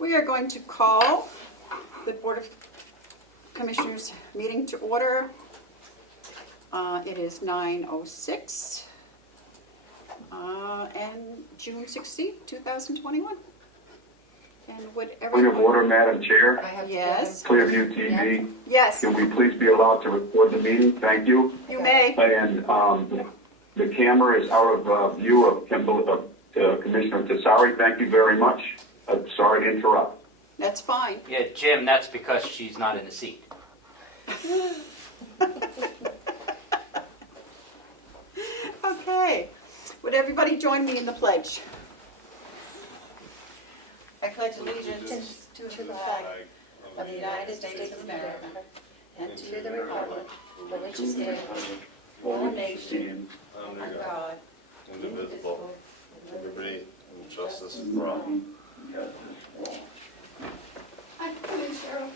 We are going to call the Board of Commissioners meeting to order. It is 9:06 and June 16th, 2021. And would Point of everyone... order, Madam Chair. Yes. Clearview TV. Yes, Can we please be allowed to record the meeting? Thank you. you may. And the camera is out of view of Commissioner Tessari. Thank you very much. Sorry to interrupt. That's fine. Yeah, Jim, that's because she's not in the seat. Okay. Would everybody join me in the pledge? I pledge allegiance to the flag of the United States of America and to the republic for which it stands, one nation, under God, indivisible, with liberty and justice for all. Hi, come in, Cheryl.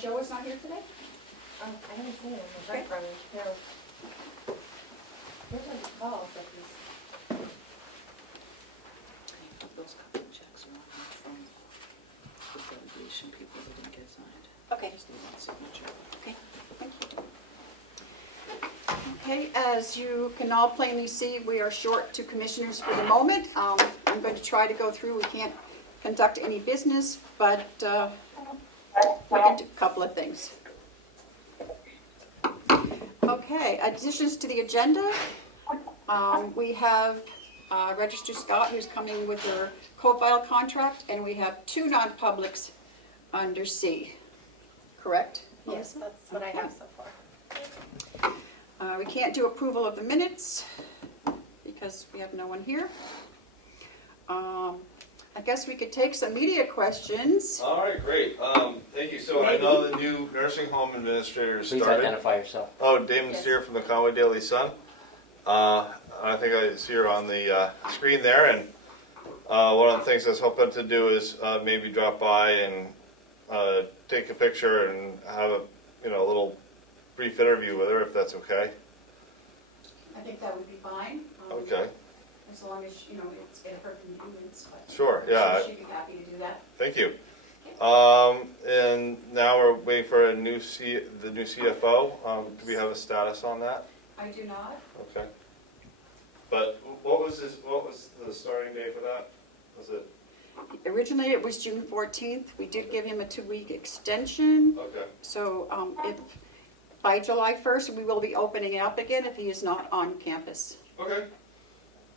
Joe is not here today? I haven't seen him. He's right from Carroll. There's no calls like this. Those couple of checks are on from the delegation people that didn't get signed. Okay. Just need one signature. Okay, thank you. Okay, as you can all plainly see, we are short two commissioners for the moment. I'm going to try to go through. We can't conduct any business, but we can do a couple of things. Okay, additions to the agenda. We have Register Scott, who's coming with her co-file contract, and we have two non-publics under C. Correct? Yes, that's what I have so far. We can't do approval of the minutes because we have no one here. I guess we could take some media questions. All right, great. Thank you. So I know the new nursing home administrator Please started. identify yourself. Oh, Damon Steer from the Comeau Daily Sun. I think I see her on the screen there, and one of the things I was hoping to do is maybe drop by and take a picture and have a little brief interview with her, if that's okay. I think that would be fine. Okay. As long as, it's in her convenience. But Sure. Yeah. She'd be happy to do that. Thank you. And now we're waiting for the new CFO. Do we have a status on that? I do not. Okay. But what was the starting day for that? Was it? Originally, it was June 14th. We did give him a 2-week extension. Okay. So if by July 1st, we will be opening it up again if he is not on campus. Okay.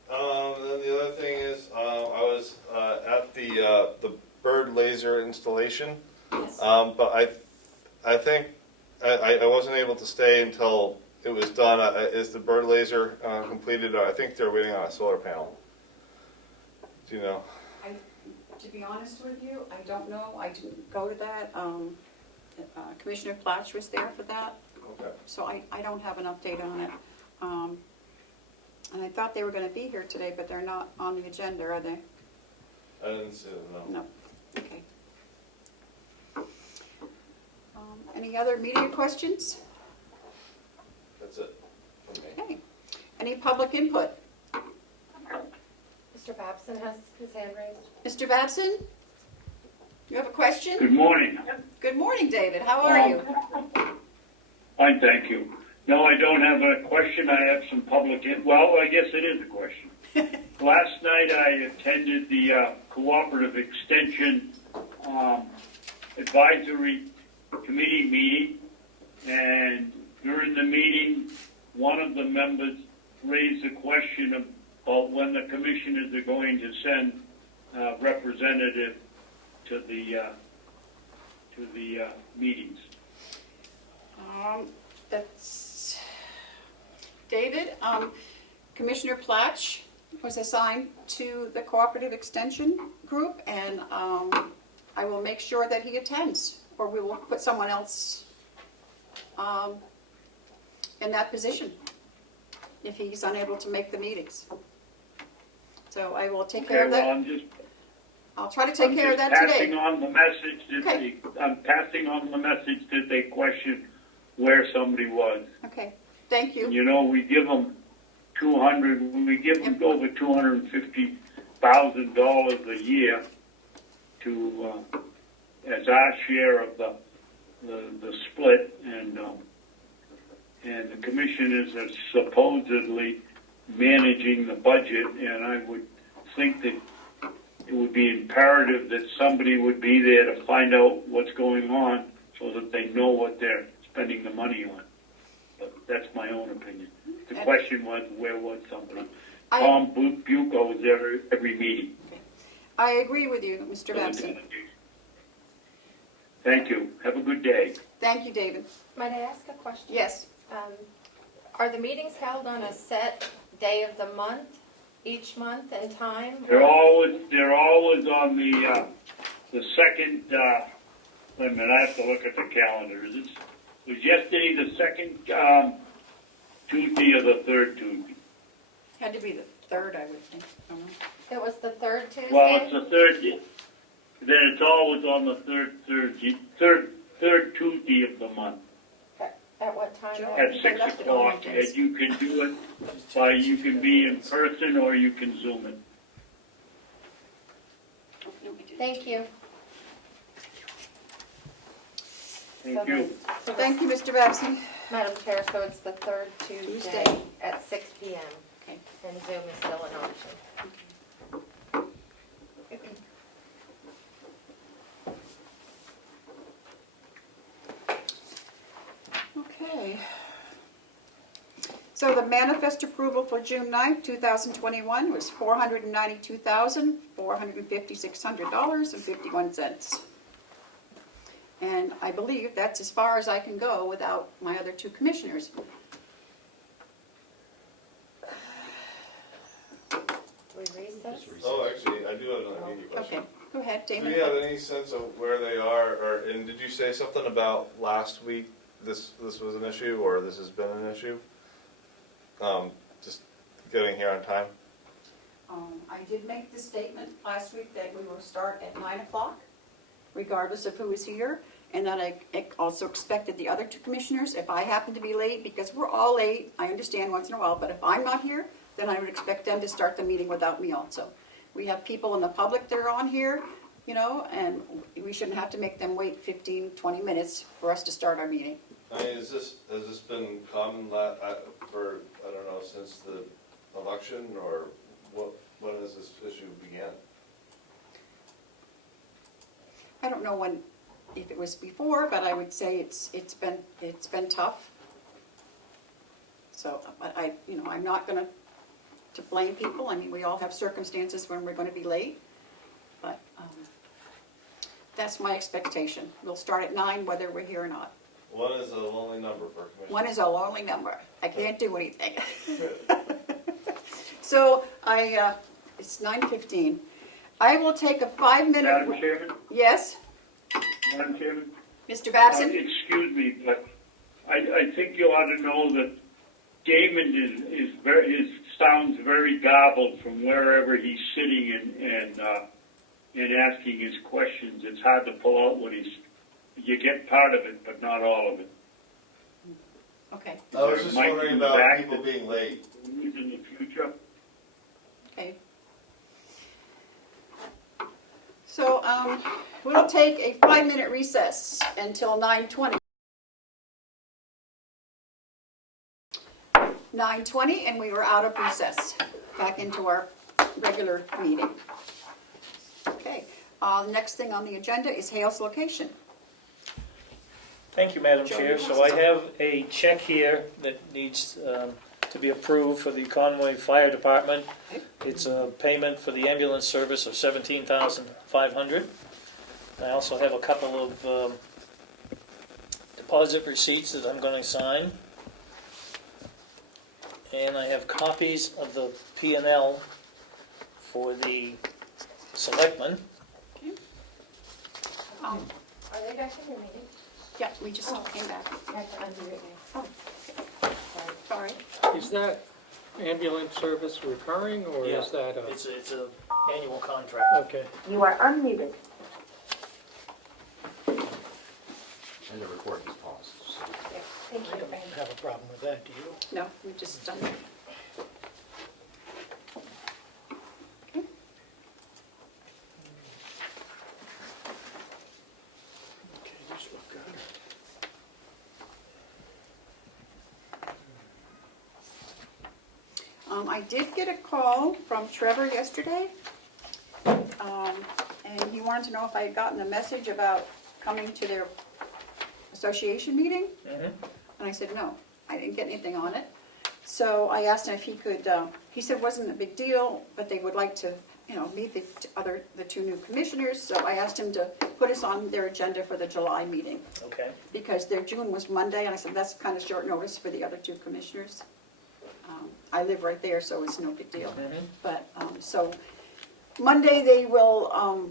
Then the other thing is, I was at the bird laser installation, Yes. but I think I wasn't able to stay until it was done. Is the bird laser completed? I think they're waiting on a solar panel. Do you know? To be honest with you, I don't know. I didn't go to that. Commissioner Platch was there for that. Okay. So I don't have an update on it. And I thought they were going to be here today, but they're not on the agenda, are they? I didn't see it. No. No. Okay. Any other media questions? That's it for me. Okay. Any public input? Mr. Babson has his hand raised. Mr. Babson? You have a question? Good morning. Good morning, David. How are you? Fine, thank you. No, I don't have a question. I have some public well, I guess it is a question. Last night I attended the Cooperative Extension Advisory Committee meeting, and during the meeting, one of the members raised a question about when the commissioners are going to send a representative to the meetings. That's David. Commissioner Platch was assigned to the Cooperative Extension Group, and I will make sure that he attends, or we will put someone else in that position if he's unable to make the meetings. So I will take care of that. Well, I'll try to take care of that passing today. on the message that Okay. I'm passing on the message that they questioned where somebody was. Okay, thank you. We give them 200. We give them over 250 $1,000 a year to, as our share of the split, and the commissioners are supposedly managing the budget, and I would think that it would be imperative that somebody would be there to find out what's going on so that they know what they're spending the money on. But that's my own opinion. The question was, where was somebody? Tom Bucco was there every meeting. I agree with you, Mr. Babson. Thank you. Have a good day. Thank you, David. Might I ask a question? Yes. Are the meetings held on a set day of the month, each month and time? They're always on the second, wait a minute, I have to look at the calendar. Was yesterday the second Tuesday or the third Tuesday? Had to be the third, I would think. I don't know. It was the third Tuesday? Well, it's the third, then it's always on the third Tuesday of the month At what time? Joe? at I 6 left it on my o'clock. desk. And you can do it by, you can be in person or you can Zoom it. Oh, no, I didn't. Thank you. Thank you. So thank you, Mr. Babson. Madam Chair, so it's the third Tuesday Tuesday. at 6 p.m. Okay. And Zoom is still an option. Okay. So the manifest approval for June 9th, 2021 was $492,456.51. And I believe that's as far as I can go without my other two commissioners. Do we recess? Oh, actually, I do have another media question. Okay, go ahead, Do Damon. you have any sense of where they are, and did you say something about last week, this was an issue, or this has been an issue? Just getting here on time? I did make the statement last week that we will start at 9 o'clock, regardless of who is here, and that I also expected the other two commissioners, if I happen to be late, because we're all late, I understand once in a while, but if I'm not here, then I would expect them to start the meeting without me also. We have people in the public that are on here, you know, and we shouldn't have to make them wait 15, 20 minutes for us to start our meeting. I mean, has this been common for, I don't know, since the election, or when has this issue began? I don't know if it was before, but I would say it's been tough. So, but I'm not gonna blame people. I mean, we all have circumstances when we're gonna be late, but that's my expectation. We'll start at 9 whether we're here or not. One is a lonely number for commissioners. 1 is a lonely number. I can't do anything. So it's 9:15. I will take a 5-minute. Madam Chairman? Yes, Madam Chairman? Mr. Babson? Excuse me, but I think you ought to know that Damon sounds very garbled from wherever he's sitting and asking his questions. It's hard to pull out you get part of it, but not all of it. Okay. I was just Might wondering be about back people to- being late. In the future. Okay. So we'll take a 5-minute recess until 9:20. 9:20, and we were out of recess, back into our regular meeting. Okay. The next thing on the agenda is Hale's location. Thank you, Madam Joe, Chair. you So I have a check here that needs to be approved for the Conway Fire Department. It's a payment for the ambulance service of $17,500. I also have a couple of deposit receipts that I'm going to sign. And I have copies of the P&L for the selectmen. Are they back in your meeting? Yeah, we just came back. I have to undo it now. Oh, sorry. Is that ambulance service recurring, or Yeah. is that a... It's an annual contract. Okay. You are unmuted. And the recording is paused. So. Yeah, thank I you. don't have a problem with that, do you? No, we just done it. Okay. I did get a call from Trevor yesterday. And he wanted to know if I had gotten a message about coming to their association meeting. And I said, no, I didn't get anything on it. So I asked him if he could, he said it wasn't a big deal, but they would like to, meet the two new commissioners. So I asked him to put us on their agenda for the July meeting. Okay. Because their June was Monday, and I said, that's kind of short notice for the other two commissioners. I live right there, so it's no big deal. But, so Monday, they will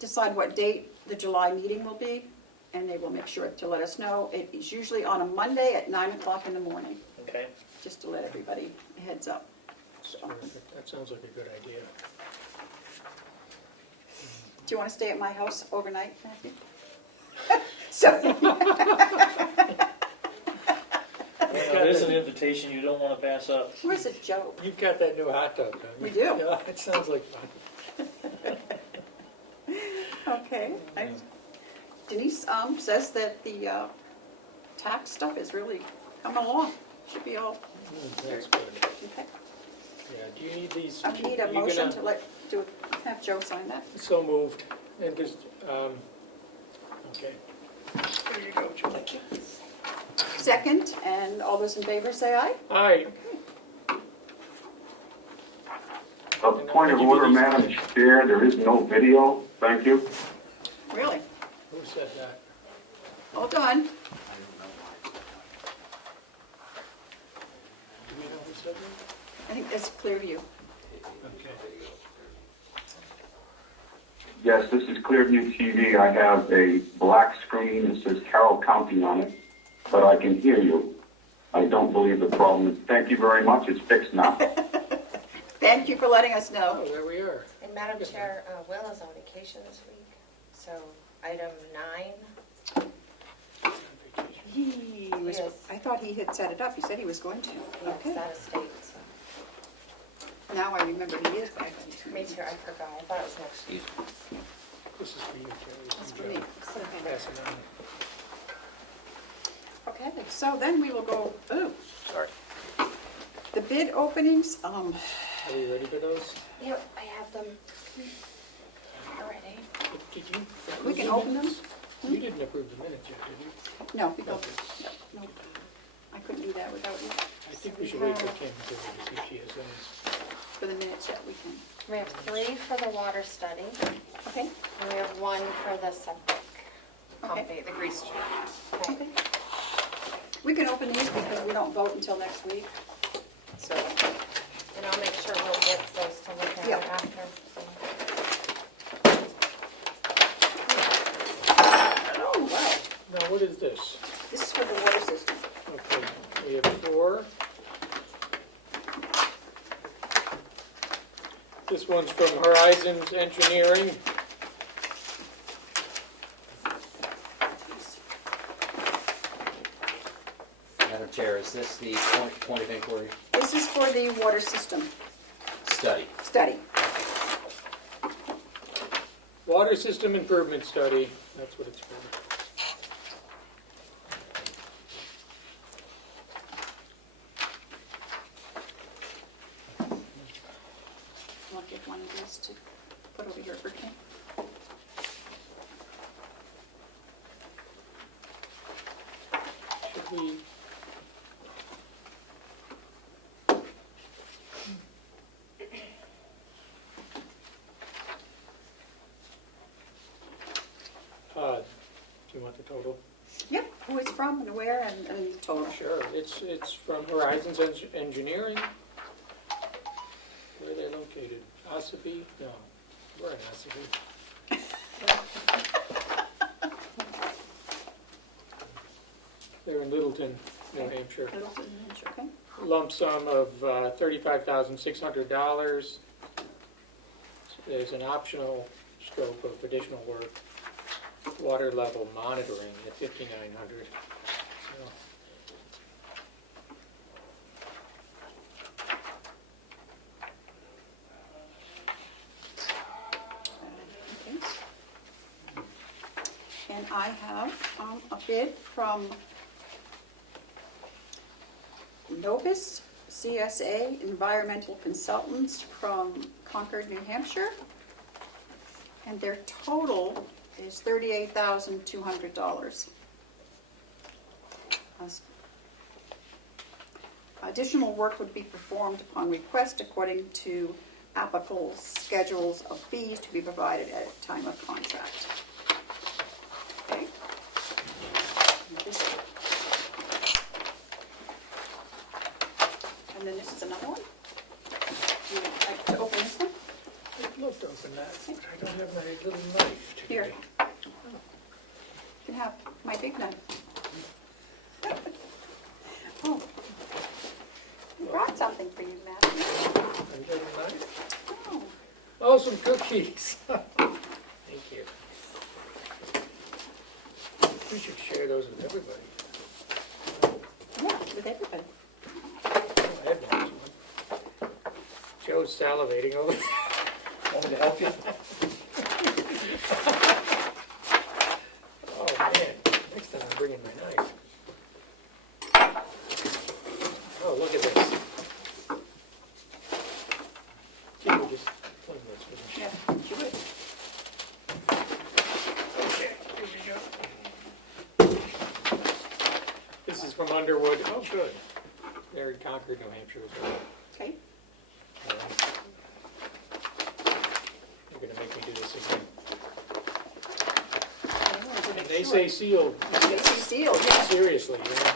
decide what date the July meeting will be, and they will make sure to let us know. It is usually on a Monday at 9 o'clock in the morning, Okay. just to let everybody a heads up. Terrific. That sounds like a good idea. Do you want to stay at my house overnight, Matthew? So, There's an invitation you don't want to pass up. where's it, Joe? You've got that new hot tub, don't you? We do. Yeah, it sounds like fun. Okay. Denise says that the tax stuff is really coming along. Should be all That's good. okay. Yeah, do you need these? I need a You motion gonna- to have Joe sign that. So moved. And just, okay. There you go, Joe. Thank you. Second, and all those in favor say aye. Aye. A point of order, Madam Chair, there is no video. Thank you. Really? Who said that? Hold on. Do we know who said that? I think that's clear to you. Okay. Yes, this is Clearview TV. I have a black screen that says Carroll County on it, but I can hear you. I don't believe the problem is, thank you very much, it's fixed now. Thank you for letting us know. Oh, there we are. And Madam Chair, Will is on vacation this week, so item 9, He was, Yes. I thought he had set it up. He said he was going to. he's Okay. out of state, so. Now I remember he is back. Me too, I forgot, I thought it was next week. This is for you, Jerry. That's for me. Pass it on. Okay, so then we will go, Sorry. the bid openings. Are we ready for those? Yep, I have them already. Did you? We can open them? You didn't approve the minutes yet, did you? No, we go, no, I couldn't do that without you. I think we should wait for Kim to see if she has any. For the minutes, yeah, we can. We have 3 for the water study, Okay, and we have 1 for the septic pump, Okay. the grease trap. okay. We can open these because we don't vote until next week. So, And I'll make sure Will gets those to look at Yep. after. so. oh, wow. Now, what is this? This is for the water system. Okay, we have 4. This one's from Horizons Engineering. Madam Chair, is this the point of inquiry This is for the water system study? study. Water System Improvement Study, that's what it's for. I'll get one of these to put over here for Kim. Should we? Do you want the total? Yep, who it's from and where and total. Sure, it's from Horizons Engineering. Where are they located? Ossipee? No, we're in Ossipee. They're in Littleton, New Hampshire. Littleton, okay. Lump sum of $35,600. There's an optional scope of additional work. Water level monitoring at $5,900. So, Okay. And I have a bid from Novus CSA Environmental Consultants from Concord, New Hampshire. And their total is $38,200. Additional work would be performed upon request according to applicable schedules of fees to be provided at time of contract. Okay. And then this is another one. You would like to open this one? I'd love to open that, but I don't have my little knife today. Here. You can have my big knife. Oh. I brought something for you, Matthew. A little knife? Oh. Oh, some cookies. Thank you. We should share those with everybody. Yeah, with everybody. Oh, I have one. Joe's salivating over there. Want me to help you? Oh, man. Next time I'm bringing my knife. Oh, look at this. Jim will just fling this with me. Yeah, you would. Okay, here we go. This is from Underwood. Oh, good. They're in Concord, New Hampshire as well. Okay. They're gonna make me do this again. And And they say sealed. They say sealed, yeah. Seriously, you know?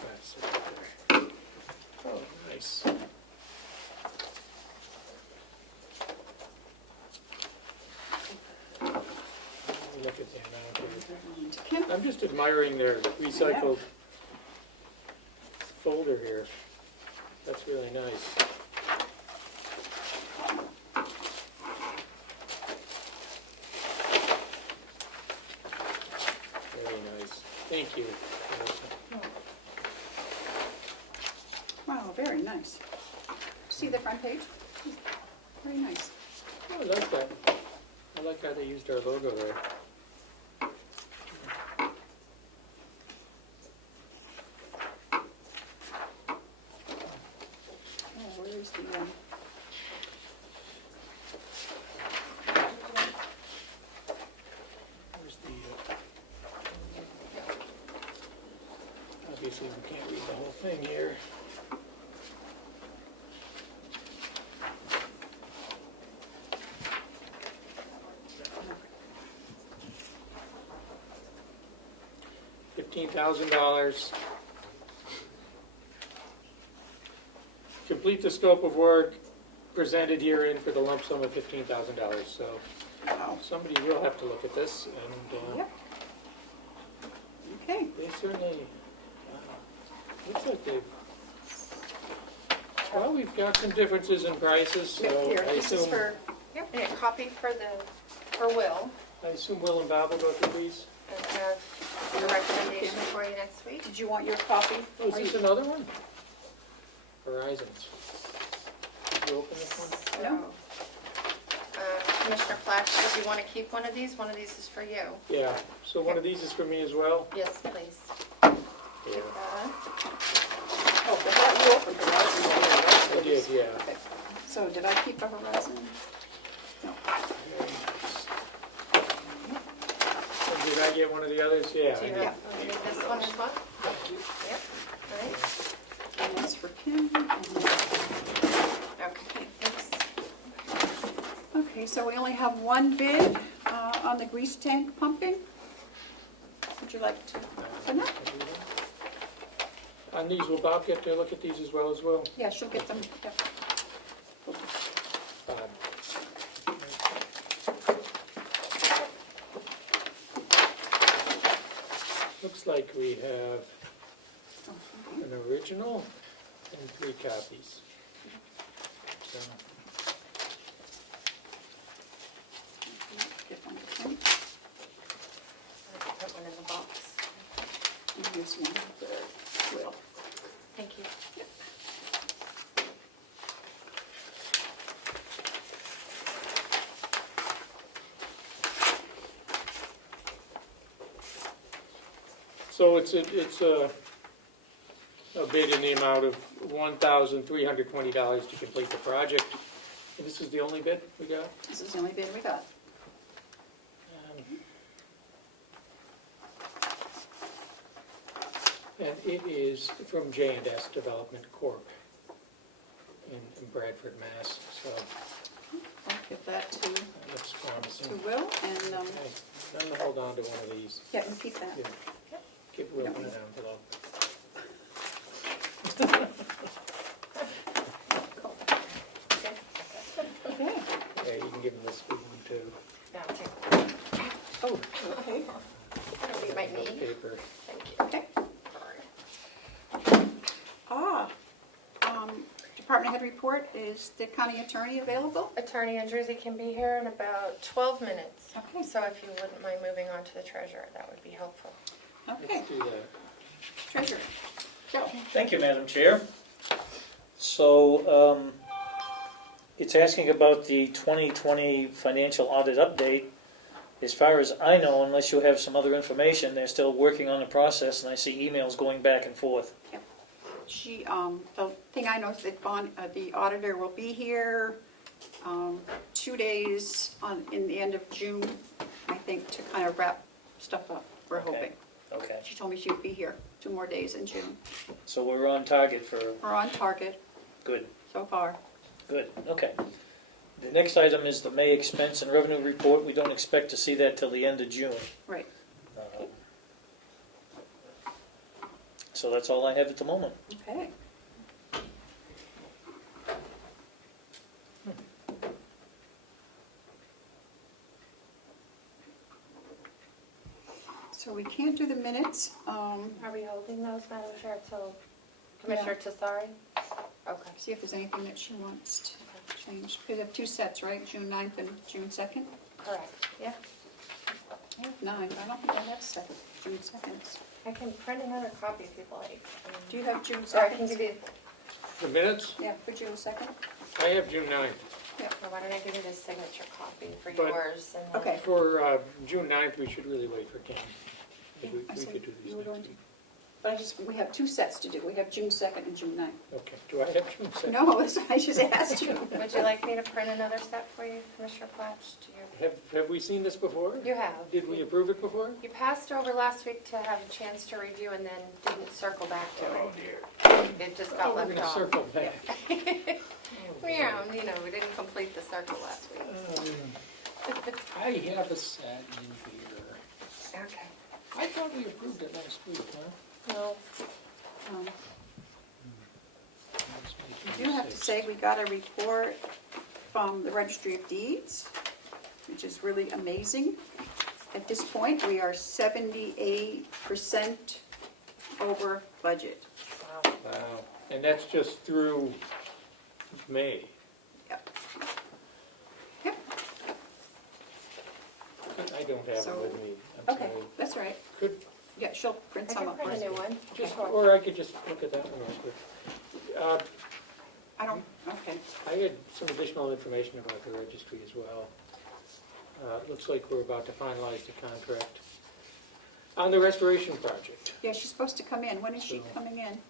That's it there. Oh, nice. Look at the amount of, Kim? I'm just admiring their recycled folder here. That's really nice. Very nice. Thank you. Melissa. Wow, very nice. See the front page? Very nice. Oh, I like that. I like how they used our logo there. Oh, where is the, Where's the, obviously we can't read the whole thing here. $15,000. Complete the scope of work presented herein for the lump sum of $15,000. So wow. somebody will have to look at this, and Yep. Okay. they certainly, looks like they've, well, we've got some differences in prices, so Here, I this is assume, for, Yep, and a copy for Will, Will and Bob will go through these. and have your recommendation for you next week. did you want your copy? Oh, is Are this you- another one? Horizons. Did you open this one? No. Commissioner Flash, did you want to keep one of these? One of these is for you. Yeah, so one of these is for me as well? Yes, please. Yeah. Oh, but that, you opened Horizon already, right? I did, yeah. Okay. So did I keep a Horizon? No. Very nice. And did I get one of the others? Yeah. Do you I did. have this one as well? Thank you. Yep, all right. And that's for Kim. And Okay, thanks. okay, so we only have one bid on the grease tank pumping. Would you like to open that? On these, will Bob get to look at these as well? Yeah, she'll get them. Yeah. Bob. Looks like we have an original and 3 copies. So, Get one to Kim. I'll put one in the box. And here's one for Will. Thank you. So it's a bid in the amount of $1,320 to complete the project. And this is the only bid we got? This is the only bid we got. And it is from J&S Development Corp. in Bradford, Mass. So I'll give that to that looks promising. Will, and, Okay, I'm gonna hold on to one of these. yeah, and keep that. Yeah. Give Will an envelope. Okay. Yeah, you can give him this big one too. Yeah, I'll take Oh, okay. That'll be my knee. Paper. Thank you. Okay. Department head report, is the county attorney available? Attorney Andruzzi can be here in about 12 minutes. Okay. So if you wouldn't mind moving on to the treasurer, that would be helpful. Okay, Let's do that. treasurer. Joe. Thank you, Madam Chair. So, it's asking about the 2020 financial audit update. As far as I know, unless you have some other information, they're still working on the process, and I see emails going back and forth. She, the thing I know is that the auditor will be here 2 days in the end of June, I think, to kind of wrap stuff up, we're Okay. hoping. Okay, She told me she would be here 2 more days in June. so we're on target for, We're on target good, so far. good, okay. The next item is the May expense and revenue report. We don't expect to see that till the end of June. Right. So that's all I have at the moment. Okay. So we can't do the minutes. Are we holding those, Madam Chair, till Commissioner Tesari? Okay. See if there's anything that she wants to change. We have 2 sets, right? June 9th and June 2nd? Correct. Yeah. I have 9, but I don't think I have 7, June 2ds. I can print another copy if you'd like. Do you have June Or I can 2nd? give you, The minutes, Yeah, for June 2nd? I have June 9th. or why don't I give you the signature copy for But- yours? And then- Okay. For June 9th, we should really wait for Ken. We I we said could do you were these going next to. week. But we have 2 sets to do. We have June 2nd and June 9th. Okay, do I have June 2nd? No, I just asked you. Would you like me to print another set for you, Commissioner Platch? Do you- Have we seen this before? You have. Did we approve it before? You passed over last week to have a chance to review and then didn't circle back to Oh, it. dear. It just Oh, got we're left gonna off. circle back. Yeah, we didn't complete the circle last week. I have a set in here. Okay. I thought we approved it last week, huh? No, Um, Let's make I do have to say, we got a report from the Registry of Deeds, which is really amazing. At this point, we are 78% over budget. wow. Wow, and that's just through May. Yep. Yep, I don't have it So- with me, I'm okay, sorry. that's all right. Could, Yeah, she'll print I some can up print for a us. new one. just, Sure. or I could just look at that one real quick. I don't, okay. I had some additional information about the registry as well. It looks like we're about to finalize the contract on the restoration project. Yeah, she's supposed to come in. When is she So- coming in?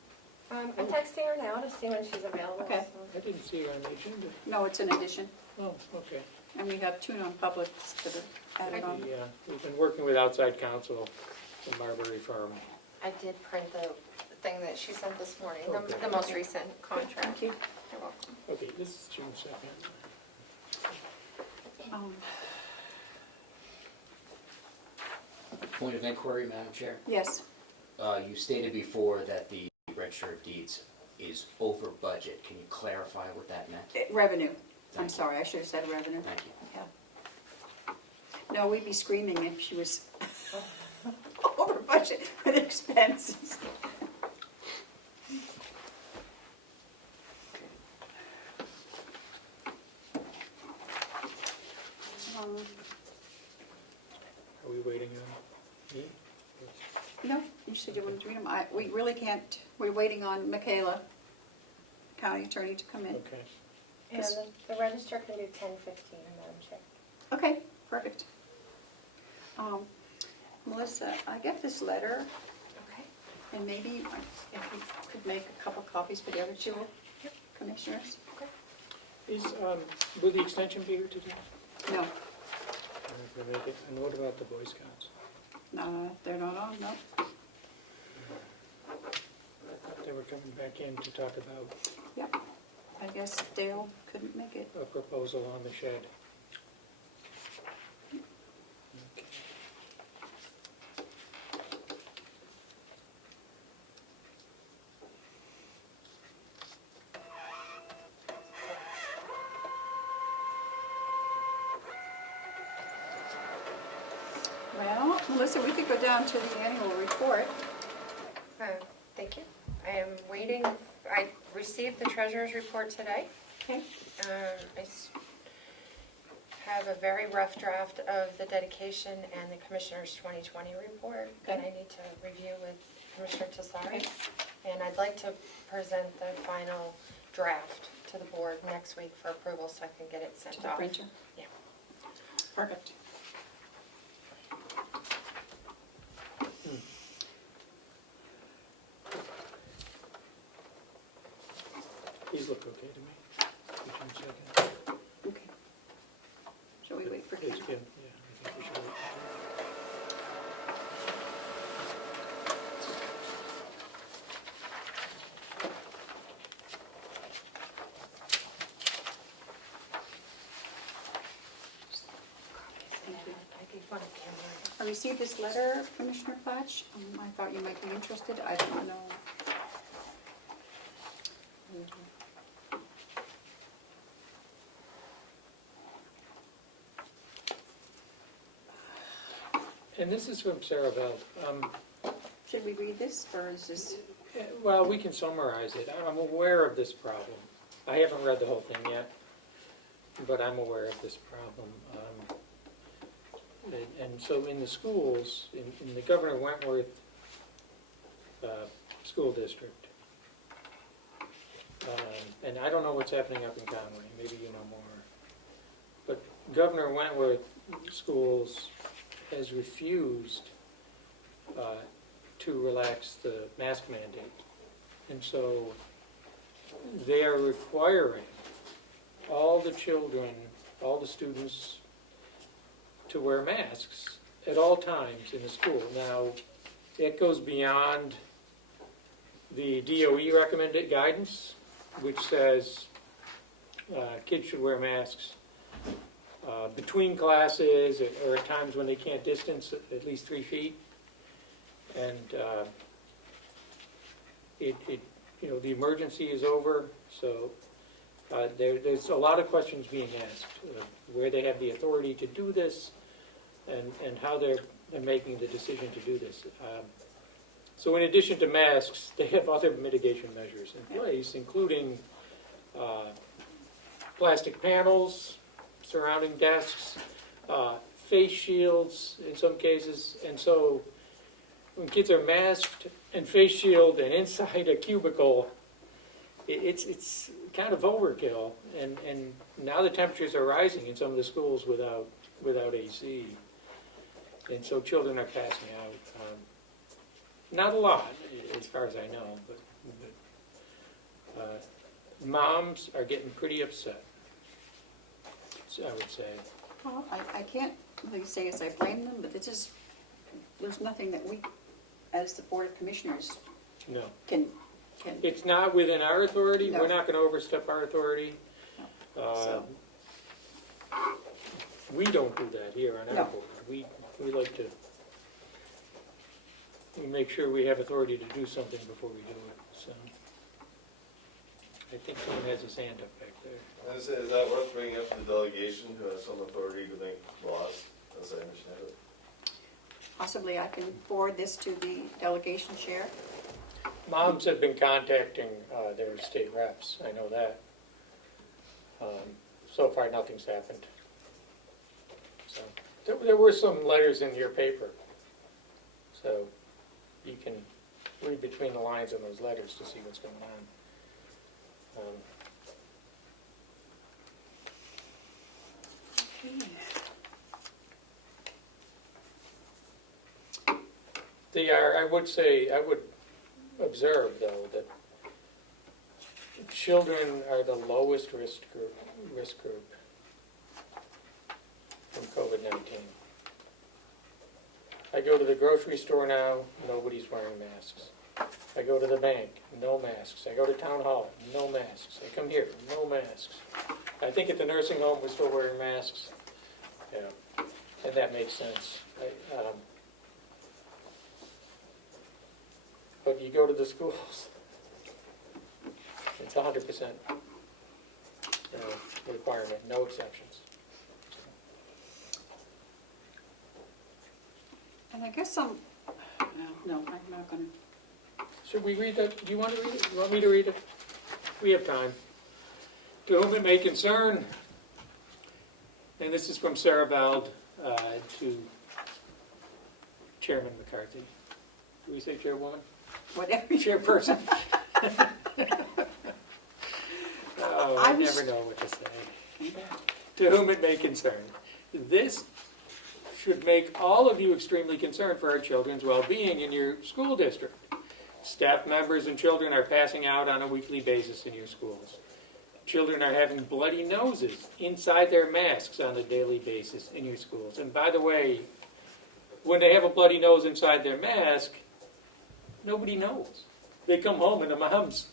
I'm texting her now to see when she's available. Okay. so- I didn't see her on the agenda. No, it's an addition, Oh, okay. and we have 2 non-publics that are added on. We've been working with outside counsel, the Marbury firm. I did print the thing that she sent this morning, Okay. the most recent contract. Thank you. You're welcome. Okay, this is June 2nd. Point of inquiry, Madam Chair. Yes, You stated before that the Register of Deeds is over budget. Can you clarify what that meant? revenue. I'm Thank you. sorry, I should have said revenue. Thank you. Yeah. No, we'd be screaming if she was over budget with expenses. Um, Are we waiting on me? No, you said you wanted to read them. We really can't, we're waiting on Michaela, county attorney, to come in. Okay. And the register can do 10:15, Madam Chair. Okay, perfect. Melissa, I get this letter And maybe if we could make a couple copies for the other two commissioners? Will the extension be here today? No, I'm gonna make it. And what about the Boy Scouts? they're not on, no. I thought they were coming back in to talk about Yep, I guess Dale couldn't make it. a proposal on the shed. Okay. Well, Melissa, we could go down to the annual report. Thank you. I am waiting, I received the treasurer's report today. Okay. Have a very rough draft of the dedication and the Commissioner's 2020 report that I need to review with Commissioner Tesari. Okay. And I'd like to present the final draft to the board next week for approval so I can get it sent To the off. printer? Yeah. Perfect. These look okay to me. Give them a second. Okay. Shall we wait for Please, Kim? Kim. Yeah, I think we should wait. Thank you. I gave one to Cameron. I received this letter, Commissioner Platch. I thought you might be interested. I don't know. And this is from Sarah Bell. Should we read this, or is this? Well, we can summarize it. I'm aware of this problem. I haven't read the whole thing yet, but I'm aware of this problem. And so in the schools, in the Governor Wentworth School District, and I don't know what's happening up in Conway, maybe you know more, but Governor Wentworth Schools has refused to relax the mask mandate. And so they are requiring all the children, all the students to wear masks at all times in the school. Now, it goes beyond the DOE recommended guidance, which says kids should wear masks between classes or at times when they can't distance at least 3 feet. And the emergency is over, so there's a lot of questions being asked, where they have the authority to do this and how they're making the decision to do this. So in addition to masks, they have other mitigation measures in place, including plastic panels surrounding desks, face shields in some cases. And so when kids are masked and face shield and inside a cubicle, it's kind of overkill. And now the temperatures are rising in some of the schools without AC. And so children are passing out. Not a lot, as far as I know, but moms are getting pretty upset, I would say. Well, I can't really say as I blame them, but there's nothing that we, as the Board of Commissioners, No. can. It's not within our authority. No. We're not going to overstep our authority. So. We don't do that here on our No. board. We like to make sure we have authority to do something before we do it. So I think someone has his hand up back there. Is that worth bringing up to the delegation who has some authority to make laws, as I understand it? Possibly I can forward this to the delegation chair. Moms have been contacting their state reps. I know that. So far, nothing's happened. So there were some letters in your paper. So you can read between the lines in those letters to see what's going on. They are, I would say, I would observed, though, that children are the lowest risk group from COVID-19. I go to the grocery store now, nobody's wearing masks. I go to the bank, no masks. I go to town hall, no masks. I come here, no masks. I think at the nursing home, we're still wearing masks. Yeah, and that makes sense. But you go to the schools, it's 100% requirement, no exceptions. And I guess no, I'm not gonna. Should we read that? Do you want to read it? You want me to read it? We have time. To whom it may concern, and this is from Sarah Bald to Chairman McCarthy. Do we say chairwoman? Whatever. Chairperson? Oh, I was- never know what to say. To whom it may concern. This should make all of you extremely concerned for our children's well-being in your school district. Staff members and children are passing out on a weekly basis in your schools. Children are having bloody noses inside their masks on a daily basis in your schools. And by the way, when they have a bloody nose inside their mask, nobody knows. They come home and the moms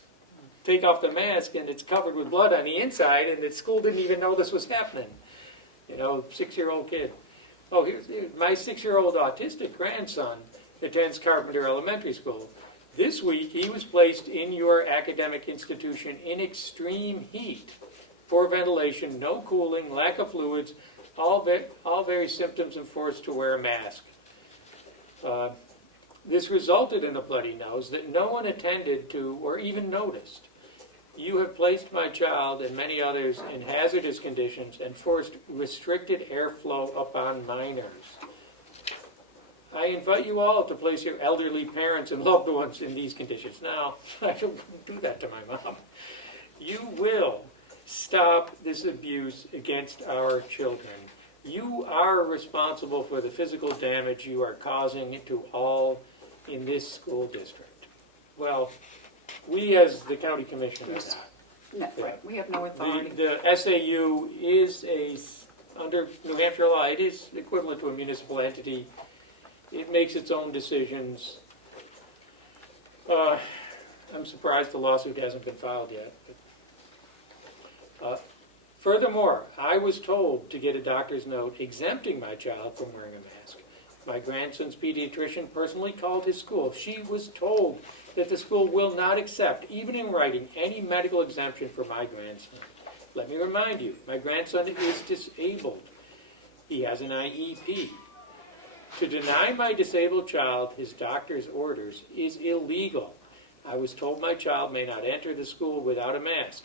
take off the mask and it's covered with blood on the inside, and the school didn't even know this was happening. 6-year-old kid. Oh, here's my 6-year-old autistic grandson attends Carpenter Elementary School. This week, he was placed in your academic institution in extreme heat, poor ventilation, no cooling, lack of fluids, all various symptoms, and forced to wear a mask. This resulted in a bloody nose that no one attended to or even noticed. You have placed my child and many others in hazardous conditions and forced restricted airflow upon minors. I invite you all to place your elderly parents and loved ones in these conditions. Now, I don't do that to my mom. You will stop this abuse against our children. You are responsible for the physical damage you are causing to all in this school district. Well, we as the county commission are not. No, right, we have no authority. The SAU is under New Hampshire law, it is equivalent to a municipal entity. It makes its own decisions. I'm surprised the lawsuit hasn't been filed yet. Furthermore, I was told to get a doctor's note exempting my child from wearing a mask. My grandson's pediatrician personally called his school. She was told that the school will not accept, even in writing, any medical exemption for my grandson. Let me remind you, my grandson is disabled. He has an IEP. To deny my disabled child his doctor's orders is illegal. I was told my child may not enter the school without a mask.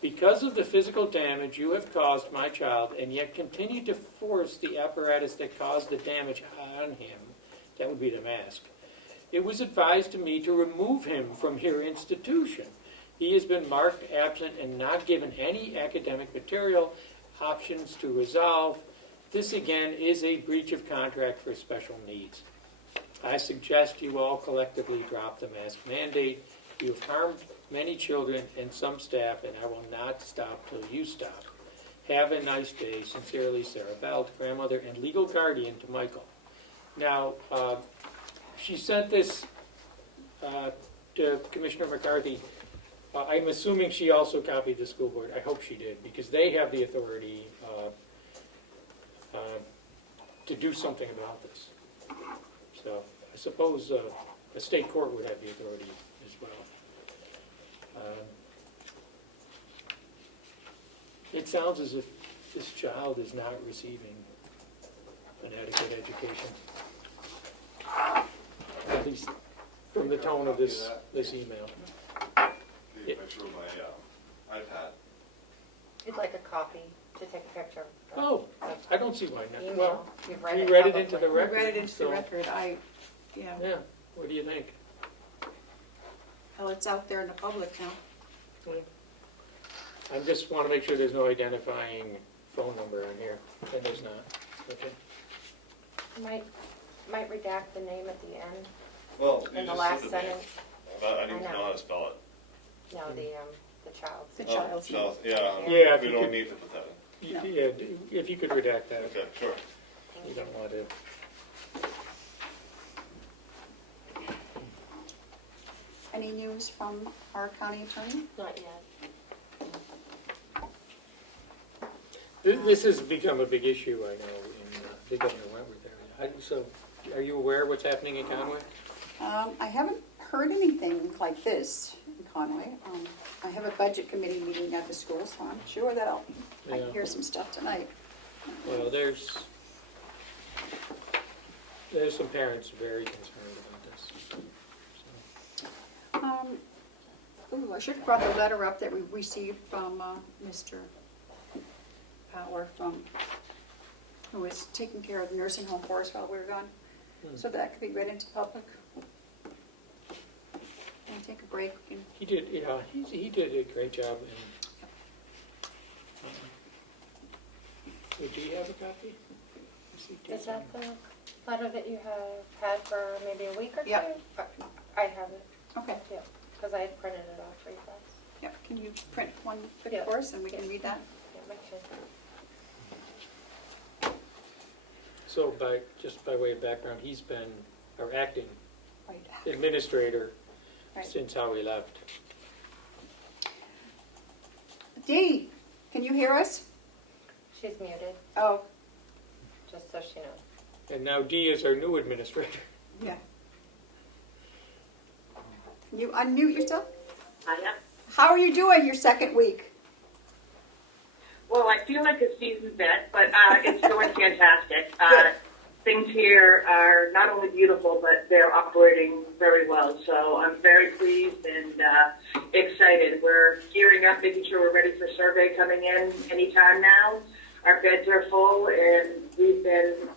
Because of the physical damage you have caused my child and yet continue to force the apparatus that caused the damage on him, that would be the mask, it was advised to me to remove him from your institution. He has been marked absent and not given any academic material options to resolve. This again is a breach of contract for special needs. I suggest you all collectively drop the mask mandate. You have harmed many children and some staff, and I will not stop till you stop. Have a nice day. Sincerely, Sarah Belt, grandmother and legal guardian to Michael. Now, she sent this to Commissioner McCarthy. I'm assuming she also copied the school board. I hope she did, because they have the authority to do something about this. So I suppose a state court would have the authority as well. It sounds as if this child is not receiving an adequate education. At least from the tone of this email. Take a picture of my iPad. You'd like a copy to take a picture? Oh, I don't see why not. Email. Well, You've you read it into publicly. the We record. read it into the so- record, yeah. Yeah, what do you think? Well, it's out there in the public now. I just want to make sure there's no identifying phone number on here, and there's not. Okay. Might redact the name at the end, Well, in the last sentence. but I need I to know. know how to spell it. No, the child. The child's name. So, yeah, Yeah, if we you don't could- need to put that in. No. Yeah, if you could redact that, Okay, sure. you don't want to. Any news from our county attorney? Not yet. This has become a big issue, I know, in the Governor Wentworth area. So, are you aware of what's happening in Conway? I haven't heard anything like this in Conway. I have a budget committee meeting at the school, so I'm sure that I Yeah. can hear some stuff tonight. Well, there's some parents very concerned about this. I should have brought the letter up that we received from Mr. Power, who is taking care of the nursing home for us while we were gone. So that could be read into public. And take a break. He did, yeah, he did a great job. So do you have a copy? Is that the letter that you have had for maybe a week or two? Yep. I have it, Okay. yeah, because I had printed it off for you guys. Yep. Can you print one quick Yeah. for us and we can read that? Yeah, make sure. So just by way of background, he's been our acting Right. administrator Right. since Howie left. Dee, can you hear us? She's muted, Oh, just so she knows. And now Dee is our new administrator. yeah. Can you unmute yourself? I am. How are you doing your second week? Well, I feel like a seasoned vet, but it's going fantastic. Good. Things here are not only beautiful, but they're operating very well. So I'm very pleased and excited. We're gearing up, making sure we're ready for survey coming in anytime now. Our beds are full, and we've been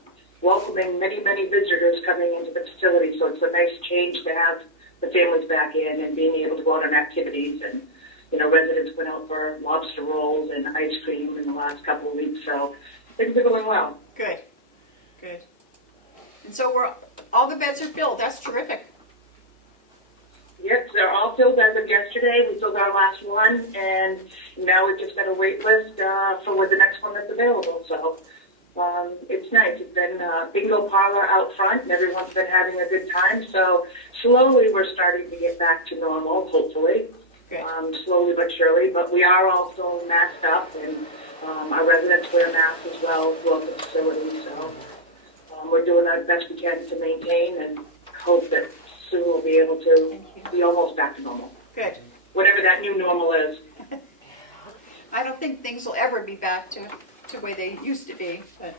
welcoming many, many visitors coming into the facility. So it's a nice change to have the families back in and being able to go out on activities. And, you know, residents went out for lobster rolls and ice cream in the last couple of weeks. So things are going well. Good. Good. And so all the beds are filled. That's terrific. Yep, they're all filled as of yesterday. We filled our last one, and now we've just got a wait list for the next one that's available. So it's nice. It's been a bingo parlor out front, and everyone's been having a good time. So slowly we're starting to get back to normal, hopefully. Good. Slowly but surely. But we are all still masked up, and our residents wear masks as well throughout the facility. So we're doing our best we can to maintain and hope that soon we'll be able to be almost back to normal. Good. Whatever that new normal is. I don't think things will ever be back to the way they used to be. But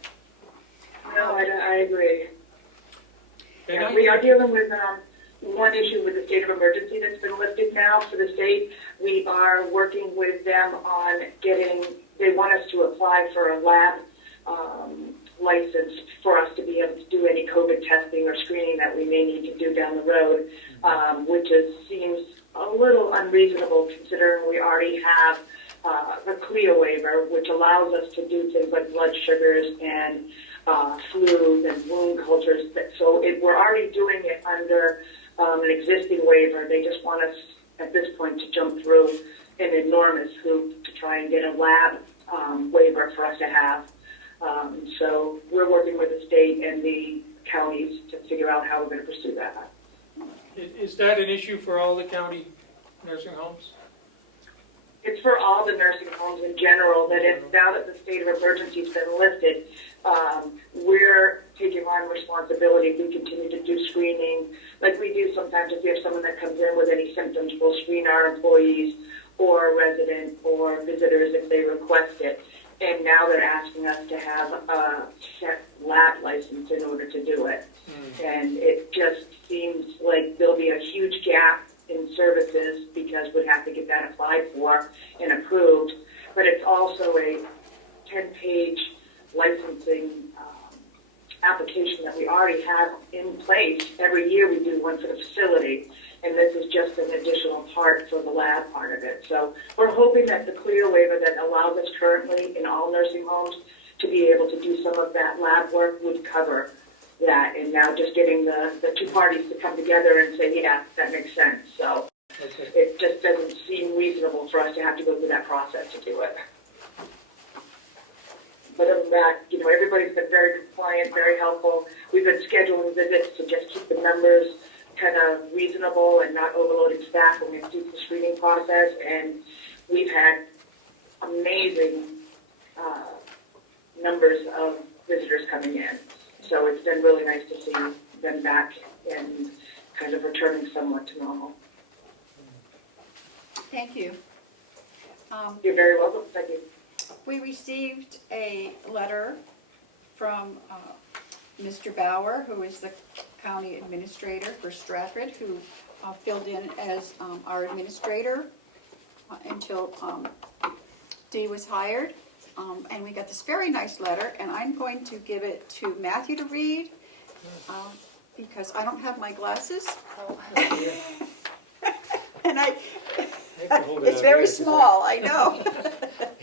No, I agree. And Yeah, I- we are dealing with one issue with the state of emergency that's been lifted now for the state. We are working with them on they want us to apply for a lab license for us to be able to do any COVID testing or screening that we may need to do down the road, which seems a little unreasonable considering we already have the CLIA waiver, which allows us to do things like blood sugars and flu and wound cultures. So we're already doing it under an existing waiver. They just want us at this point to jump through an enormous hoop to try and get a lab waiver for us to have. So we're working with the state and the counties to figure out how we're going to pursue that. Is that an issue for all the county nursing homes? It's for all the nursing homes in general, that now that the state of emergency has been lifted, we're taking on responsibility. We continue to do screening like we do sometimes. If we have someone that comes in with any symptoms, we'll screen our employees or residents or visitors if they request it. And now they're asking us to have a set lab license in order to do it. And it just seems like there'll be a huge gap in services because we'd have to get that applied for and approved. But it's also a 10-page licensing application that we already have in place. Every year we do one for the facility, and this is just an additional part for the lab part of it. So we're hoping that the CLIA waiver that allows us currently in all nursing homes to be able to do some of that lab work would cover that, and now just getting the two parties to come together and say, yeah, that makes sense. So Okay. it just doesn't seem reasonable for us to have to go through that process to do it. But other than that, everybody's been very compliant, very helpful. We've been scheduling visits to just keep the numbers kind of reasonable and not overloading staff when we do the screening process. And we've had amazing numbers of visitors coming in. So it's been really nice to see them back and kind of returning somewhat to normal. Thank you. You're very welcome. Thank you. We received a letter from Mr. Bauer, who is the county administrator for Stratford, who filled in as our administrator until Dee was hired. And we got this very nice letter, and I'm going to give it to Matthew to read because I don't have my glasses. And it's very small, I know.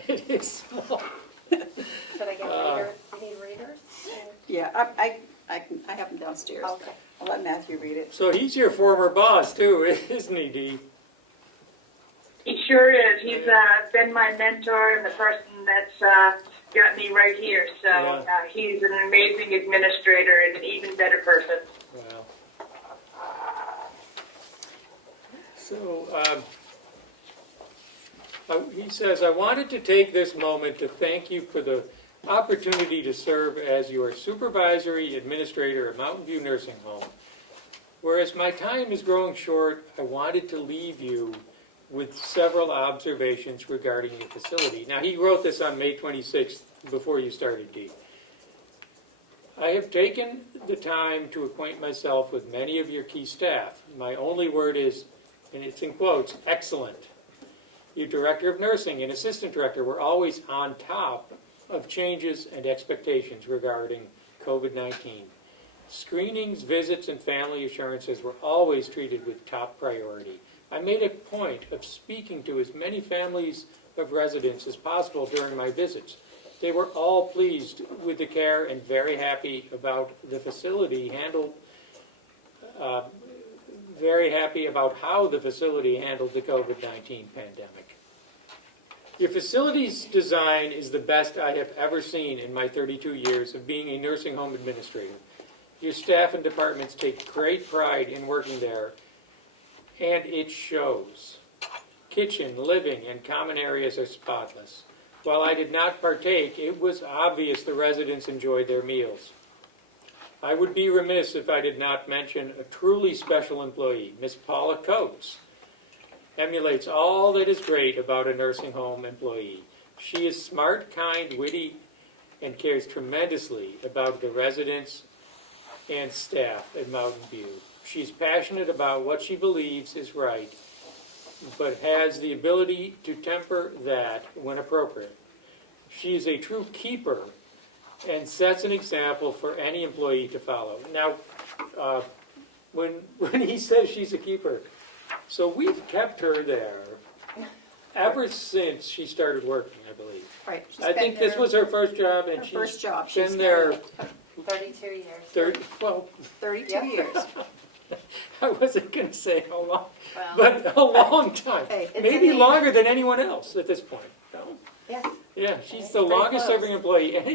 It is small. Should I get readers? You need readers? Yeah, I have them downstairs. Okay. I'll let Matthew read it. So he's your former boss too, isn't he, Dee? He sure is. He's been my mentor and the person that's got me right here. So he's an amazing administrator and an even better person. Wow. So, he says, I wanted to take this moment to thank you for the opportunity to serve as your supervisory administrator at Mountain View Nursing Home. Whereas my time is growing short, I wanted to leave you with several observations regarding your facility. Now, he wrote this on May 26th, before you started, Dee. I have taken the time to acquaint myself with many of your key staff. My only word is, and it's in quotes, excellent. Your director of nursing and assistant director were always on top of changes and expectations regarding COVID-19. Screenings, visits, and family assurances were always treated with top priority. I made a point of speaking to as many families of residents as possible during my visits. They were all pleased with the care and very happy about the facility very happy about how the facility handled the COVID-19 pandemic. Your facility's design is the best I have ever seen in my 32 years of being a nursing home administrator. Your staff and departments take great pride in working there, and it shows. Kitchen, living, and common areas are spotless. While I did not partake, it was obvious the residents enjoyed their meals. I would be remiss if I did not mention a truly special employee, Miss Paula Coates. Emulates all that is great about a nursing home employee. She is smart, kind, witty, and cares tremendously about the residents and staff at Mountain View. She's passionate about what she believes is right, but has the ability to temper that when appropriate. She is a true keeper and sets an example for any employee to follow. Now, when he says she's a keeper, so we've kept her there ever since she started working, I believe. Right. She's I been think this there- was her first job, and her she's first job. been She's there 32 years. 32 Yep. years. I wasn't going to say how long, Well, but a long time. Hey, it's Maybe in the- longer than anyone else at this point. No? Yeah. Yeah, she's It's the pretty longest close. serving employee, and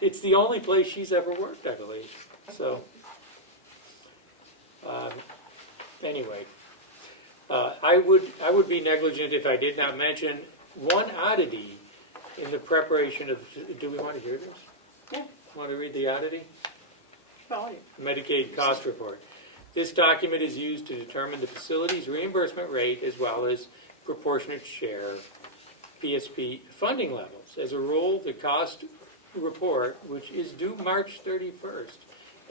it's the only place she's ever worked, I believe. So, anyway, I would be negligent if I did not mention one oddity in the preparation of. Do we want to hear this? Yeah. Want to read the oddity? Well, Medicaid cost report. This document is used to determine the facility's reimbursement rate as well as proportionate share PSP funding levels. As a rule, the cost report, which is due March 31st,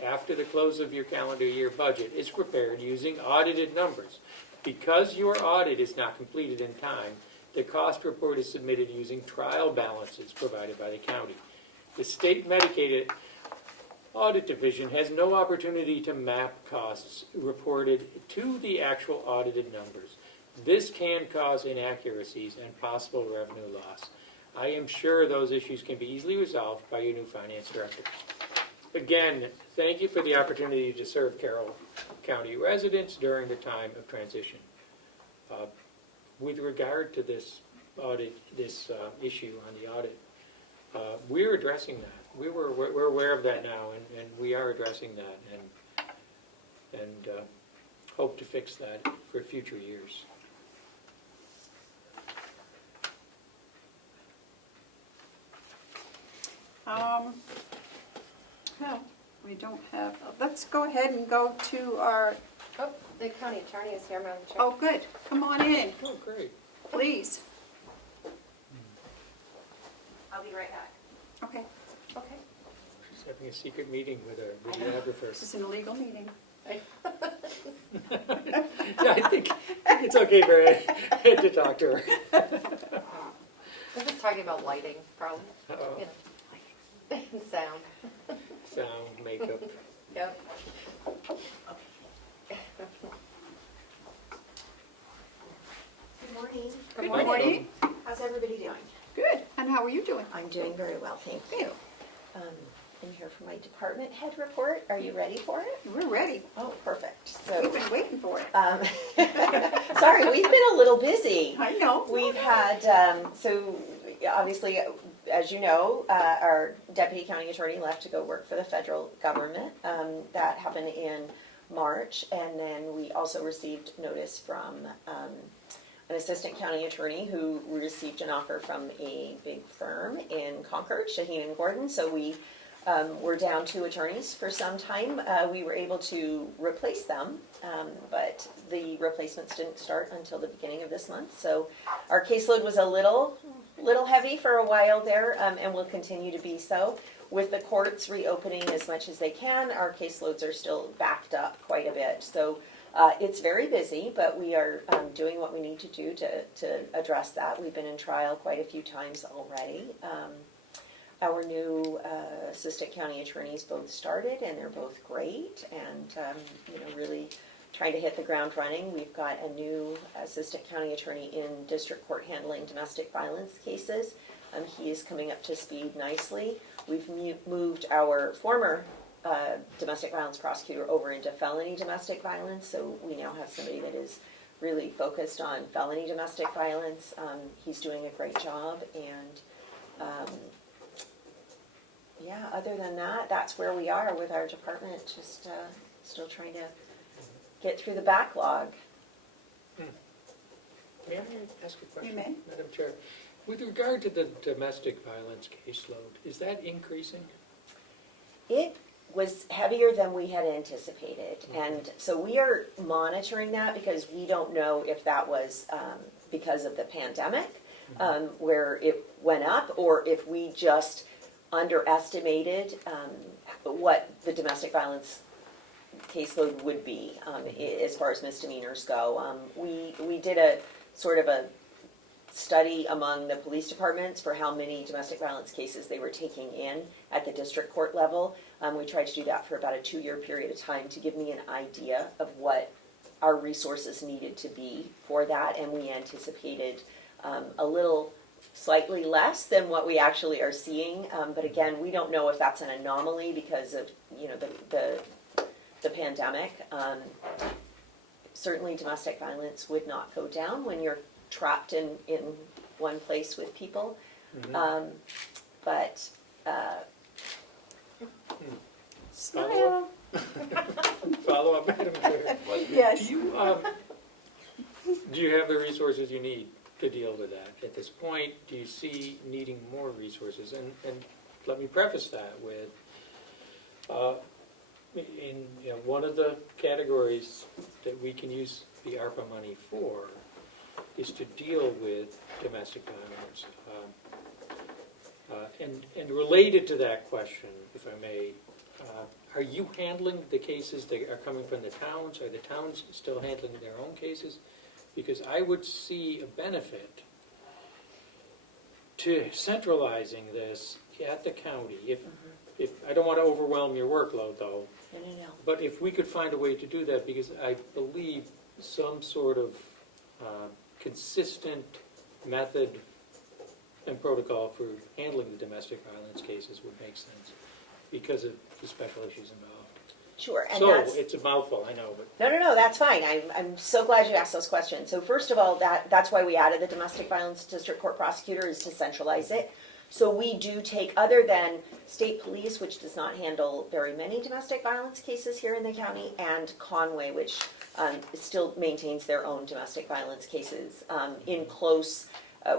after the close of your calendar year budget, is prepared using audited numbers. Because your audit is not completed in time, the cost report is submitted using trial balances provided by the county. The state Medicaid Audit Division has no opportunity to map costs reported to the actual audited numbers. This can cause inaccuracies and possible revenue loss. I am sure those issues can be easily resolved by your new finance director. Again, thank you for the opportunity to serve Carroll County residents during the time of transition. With regard to this audit, this issue on the audit, we're addressing that. We're aware of that now, and we are addressing that, and hope to fix that for future years. Well, we don't have, let's go ahead and go to our, Oh, the county attorney is here, Madam Chair. oh, good, come on in, Oh, great. please. I'll be right back. Okay, Okay. She's having a secret meeting with a this videographer. is an illegal meeting. Yeah, I think it's okay for Ed to talk to her. We're just talking about lighting, probably, Uh-oh. you know, and sound. Sound, makeup. Yep. Good morning. Good morning. How's everybody doing? Good, and how are you doing? I'm doing very well, thank you. I'm here for my department head report. Are you ready for it? We're ready. Oh, perfect. We've So, been waiting for it. sorry, we've been a little busy. I know. We've had, so obviously, as you know, our deputy county attorney left to go work for the federal government. That happened in March, and then we also received notice from an assistant county attorney who received an offer from a big firm in Concord, Shaheen and Gordon. So we were down 2 attorneys for some time. We were able to replace them, but the replacements didn't start until the beginning of this month. So our caseload was a little heavy for a while there, and will continue to be so. With the courts reopening as much as they can, our caseloads are still backed up quite a bit. So it's very busy, but we are doing what we need to do to address that. We've been in trial quite a few times already. Our new assistant county attorneys both started, and they're both great, and really trying to hit the ground running. We've got a new assistant county attorney in district court handling domestic violence cases. He is coming up to speed nicely. We've moved our former domestic violence prosecutor over into felony domestic violence, so we now have somebody that is really focused on felony domestic violence. He's doing a great job, and yeah, other than that, that's where we are with our department, just still trying to get through the backlog. May I ask a question, You may. Madam Chair? With regard to the domestic violence caseload, is that increasing? It was heavier than we had anticipated, and so we are monitoring that because we don't know if that was because of the pandemic, where it went up, or if we just underestimated what the domestic violence caseload would be as far as misdemeanors go. We did a sort of a study among the police departments for how many domestic violence cases they were taking in at the district court level. We tried to do that for about a 2-year period of time to give me an idea of what our resources needed to be for that, and we anticipated a little slightly less than what we actually are seeing, but again, we don't know if that's an anomaly because of the pandemic. Certainly domestic violence would not go down when you're trapped in one place with people, but Smile. Follow up, Madam Chair. Yes. Do you have the resources you need to deal with that? At this point, do you see needing more resources? And let me preface that with, one of the categories that we can use the ARPA money for is to deal with domestic violence. And related to that question, if I may, are you handling the cases that are coming from the towns? Are the towns still handling their own cases? Because I would see a benefit to centralizing this at the county. If I don't want to overwhelm your workload, though. no. But if we could find a way to do that, because I believe some sort of consistent method and protocol for handling the domestic violence cases would make sense. because of the special issues involved. Sure, and So, that's. it's a mouthful, I know, but No, that's fine. I'm so glad you asked those questions. So first of all, that's why we added the domestic violence district court prosecutor, is to centralize it. So we do take, other than state police, which does not handle very many domestic violence cases here in the county, and Conway, which still maintains their own domestic violence cases in close,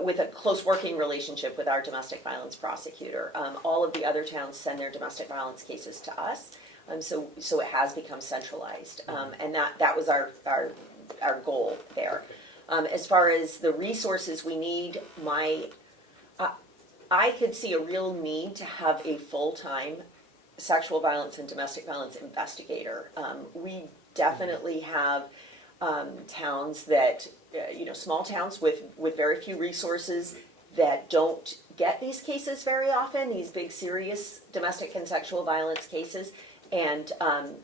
with a close working relationship with our domestic violence prosecutor. All of the other towns send their domestic violence cases to us. So it has become centralized, and that was our goal there. As far as the resources we need, I could see a real need to have a full-time sexual violence and domestic violence investigator. We definitely have towns that, small towns with very few resources that don't get these cases very often, these big serious domestic and sexual violence cases. And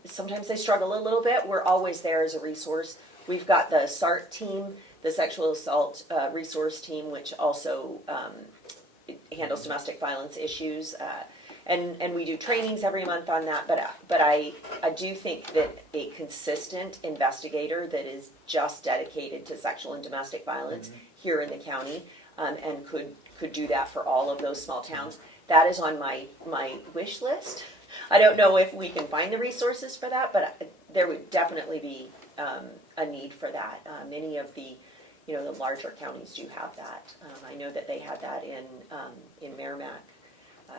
sometimes they struggle a little bit. We're always there as a resource. We've got the SART team, the sexual assault resource team, which also handles domestic violence issues. And we do trainings every month on that. But I do think that a consistent investigator that is just dedicated to sexual and domestic violence here in the county and could do that for all of those small towns, that is on my wish list. I don't know if we can find the resources for that, but there would definitely be a need for that. Many of the larger counties do have that. I know that they had that in Merrimack.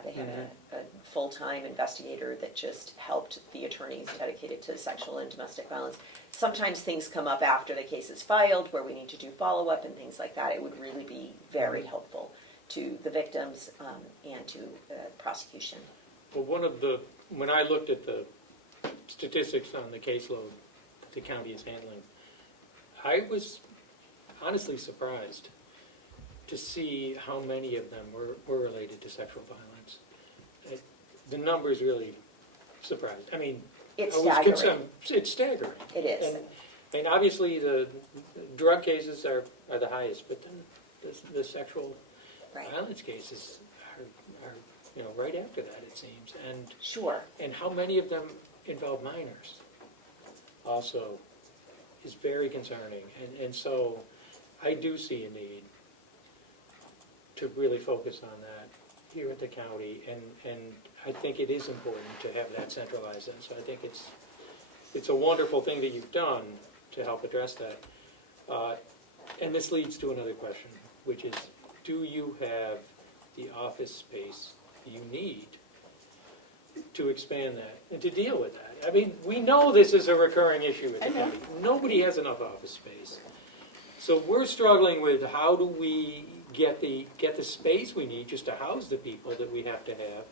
They had a full-time investigator that just helped the attorneys dedicated to sexual and domestic violence. Sometimes things come up after the case is filed where we need to do follow-up and things like that. It would really be very helpful to the victims and to prosecution. Well, when I looked at the statistics on the caseload that the county is handling, I was honestly surprised to see how many of them were related to sexual violence. The numbers really surprised. I mean, it's I was staggering. concerned. It's staggering. It is. And obviously the drug cases are the highest, but then the sexual violence cases are right after that, it seems. And sure. And how many of them involve minors also is very concerning. And so I do see a need to really focus on that here at the county, and I think it is important to have that centralized. And so I think it's a wonderful thing that you've done to help address that. And this leads to another question, which is, do you have the office space you need to expand that and to deal with that? I mean, we know this is a recurring issue at the county. Nobody has enough office space. So we're struggling with how do we get the space we need just to house the people that we have to have.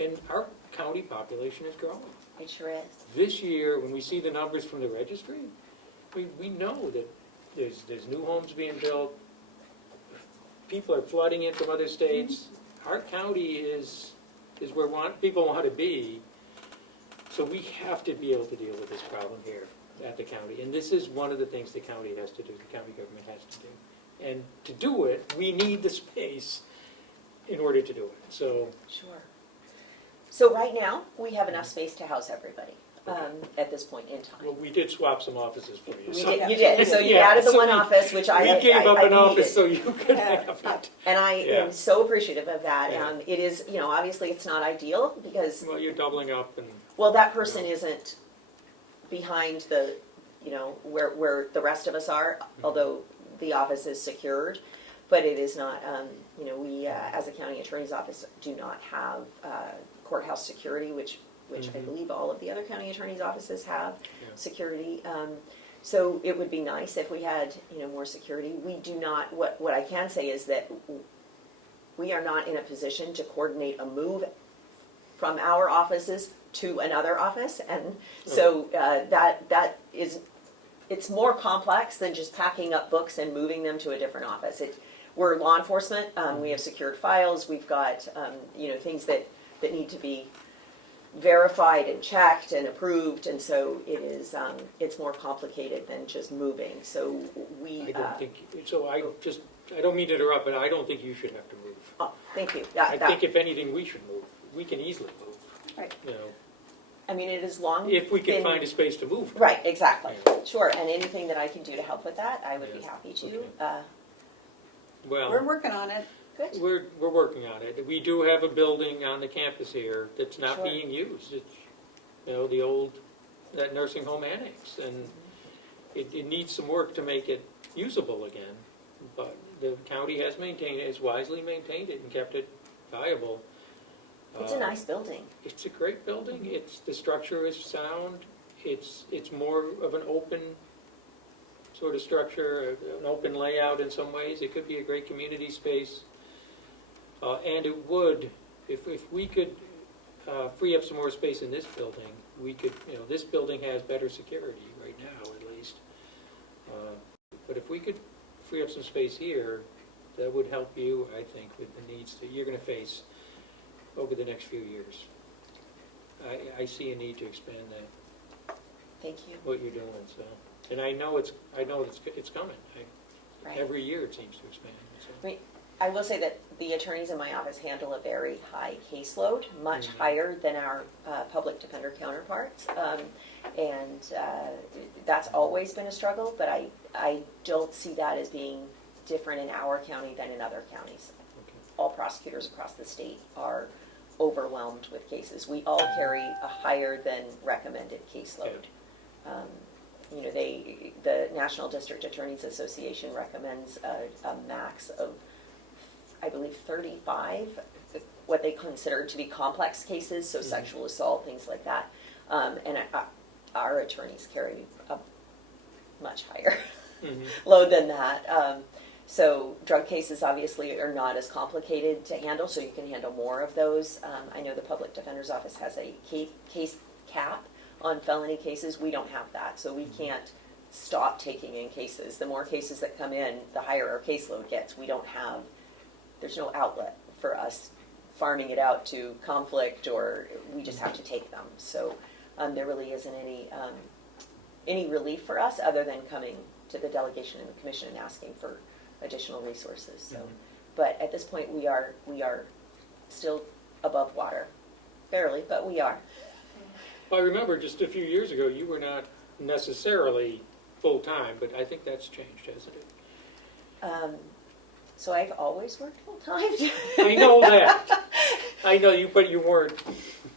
And our county population is growing. It sure is. This year, when we see the numbers from the registry, we know that there's new homes being built. People are flooding in from other states. Our county is where people want to be. So we have to be able to deal with this problem here at the county. And this is one of the things the county has to do, the county government has to do. And to do it, we need the space in order to do it. So sure. So right now, we have enough space to house everybody at this point in time. well, we did swap some offices for you. You did. So you added the one office, which I We gave up an office needed. so you could have it. And I am so appreciative of that. Yeah. It is, obviously it's not ideal because, Well, you're doubling up and... well, that person isn't behind the, where the rest of us are, although the office is secured. But it is not, we, as a county attorney's office, do not have courthouse security, which I believe all of the other county attorney's offices have security. So it would be nice if we had, more security. We do not, what I can say is that we are not in a position to coordinate a move from our offices to another office. And so that is, it's more complex than just packing up books and moving them to a different office. We're law enforcement. We have secured files. We've got, things that need to be verified and checked and approved, and so it is. It's more complicated than just moving. So we. I don't mean to interrupt, but I don't think you should have to move. Oh, thank you. I think if anything, we should move. We can easily move. Right. You know, I mean, it is long. if we can been- find a space to move. Right, exactly. Sure, and anything that I can do to help with that, I would be Yeah. happy to. Okay. We're Well, working on it. Good. we're working on it. We do have a building on the campus here that's not Sure. being used. It's, you know, the old, that nursing home annex, and it needs some work to make it usable again. But the county has maintained it, has wisely maintained it and kept it viable. It's a nice building. It's a great building. It's, the structure is sound. It's more of an open sort of structure, an open layout in some ways. It could be a great community space. And it would, if we could free up some more space in this building, we could, you know, this building has better security right now at least. But if we could free up some space here, that would help you, I think, with the needs that you're going to face over the next few years. I see a need to expand that, Thank you. what you're doing, so. And I know it's coming. Right. Every year it seems to expand, so. I mean, I will say that the attorneys in my office handle a very high caseload, much higher than our public defender counterparts. And that's always been a struggle, but I don't see that as being different in our county than in other counties. Okay. All prosecutors across the state are overwhelmed with cases. We all carry a higher than recommended caseload. You know, the National District Attorneys Association recommends a max of, I believe, 35, what they consider to be complex cases, so sexual assault, things like that. And our attorneys carry a much higher load than that. So drug cases obviously are not as complicated to handle, so you can handle more of those. I know the Public Defender's Office has a case cap on felony cases. We don't have that, so we can't stop taking in cases. The more cases that come in, the higher our caseload gets. We don't have, there's no outlet for us farming it out to conflict, or we just have to take them. So there really isn't any relief for us other than coming to the delegation and the commission and asking for additional resources. So, but at this point we are still above water, barely, but we are. I remember just a few years ago, you were not necessarily full-time, but I think that's changed, hasn't it? So I've always worked full time. I know that. I know you, but you weren't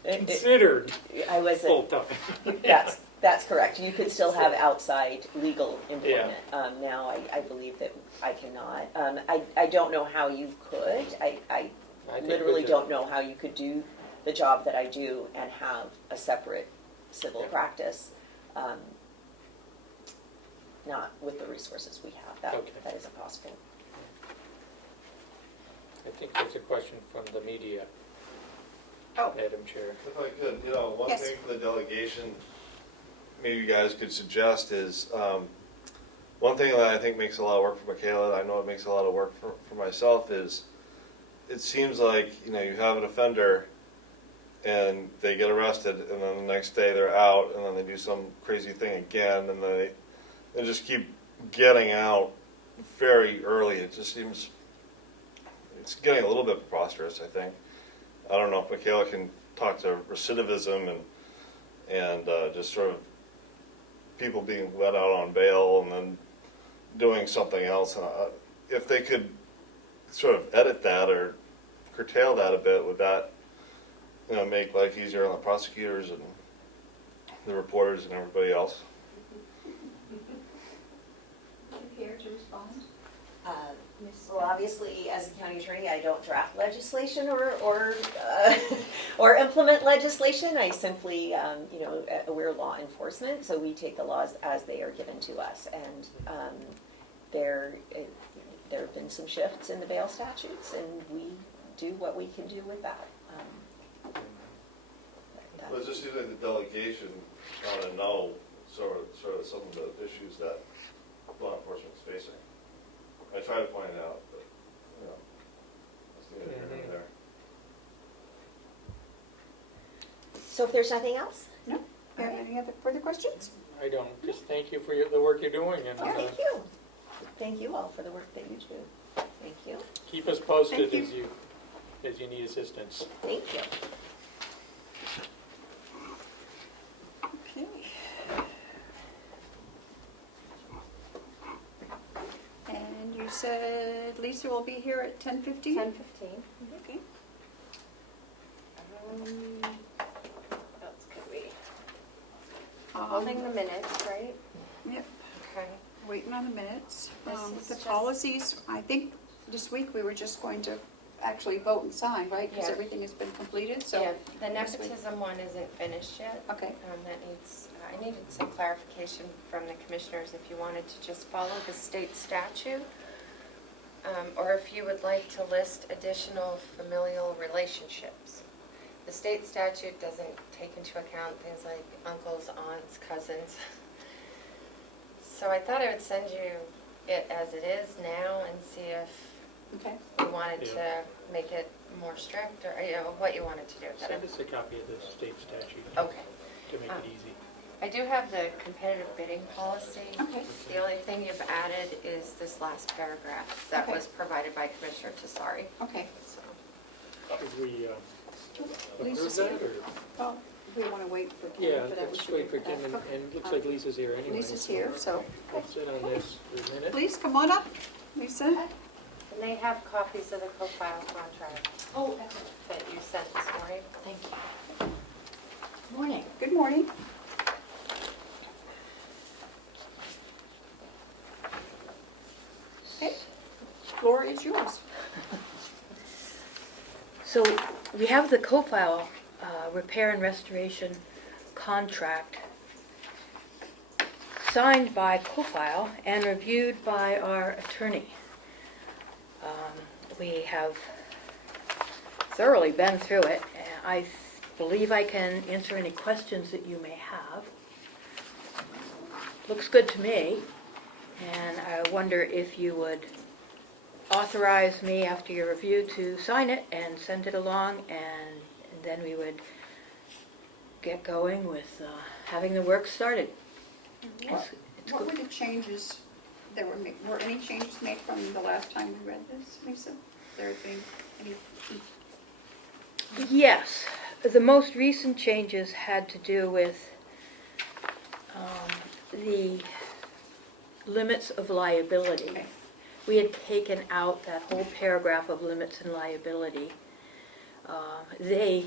considered I was full-time. That's correct. You could still have outside legal employment. Now I believe that I cannot. I don't know how you could. I think literally with don't know how you could do the job that I do and have a separate civil practice. Not with the resources we have. That isn't possible. I think there's a question from the media, Oh, Madam Chair. If I could, you know, one Yes. thing for the delegation, maybe you guys could suggest is, one thing that I think makes a lot of work for Michaela, I know it makes a lot of work for myself, is it seems like, you know, you have an offender and they get arrested and then the next day they're out and then they do some crazy thing again and they just keep getting out very early. It just seems, it's getting a little bit preposterous, I think. I don't know if Michaela can talk to recidivism and just sort of people being let out on bail and then doing something else. And if they could sort of edit that or curtail that a bit, would that, you know, make life easier on the prosecutors and the reporters and everybody else? Care to respond? Well, obviously, as a county attorney, I don't draft legislation or implement legislation. I simply, you know, we're law enforcement, so we take the laws as they are given to us. And there have been some shifts in the bail statutes, and we do what we can do with that. Well, it just seems like the delegation ought to know sort of some of the issues that law enforcement is facing. I try to point it out, but, you know, it's neither here nor there. So if there's nothing else, No? You have any other further questions? I don't, just thank you for the work you're doing and thank you. Thank you all for the work that you do. Thank you. keep us posted Thank you. as you need assistance. Thank you. Lisa will be here at 10:15? 10:15. Okay. What else could we? Um, Holding the minutes, right? Yep, Okay. waiting on the minutes. This is The just- policies, I think this week we were just going to actually vote and sign, right? Because Yeah. everything has been completed, so. Yeah, the this week- nepotism one isn't finished yet. Okay. That needs, I needed some clarification from the commissioners if you wanted to just follow the state statute, or if you would like to list additional familial relationships. The state statute doesn't take into account things like uncles, aunts, cousins. So I thought I would send you it as it is now and see if Okay. you wanted to make it more strict, or, you know, what you wanted to do. Send us a copy of the state statute Okay. to make it easy. I do have the competitive bidding policy. Okay. The only thing you've added is this last paragraph that Okay. was provided by Commissioner Tesari. Okay. So, Should we approve Lisa's that, here. or? Well, we want to wait for Kim Yeah, for that. We let's should wait for that. Kim, and Okay. it looks like Lisa's here anyway. Lisa's here, so We'll sit on this for a minute. please come on up, Lisa. and they have copies of the co-file contract Oh, that you sent this morning. thank you. Morning. Good morning. Okay, floor is yours. So we have the co-file repair and restoration contract signed by co-file and reviewed by our attorney. We have thoroughly been through it. I believe I can answer any questions that you may have. Looks good to me, and I wonder if you would authorize me after your review to sign it and send it along, and then we would get going with having the work started. It's What good. were the changes that were made? Were any changes made from the last time we read this, Lisa? There had been any? Yes, the most recent changes had to do with the limits of liability. Okay. We had taken out that whole paragraph of limits and liability. They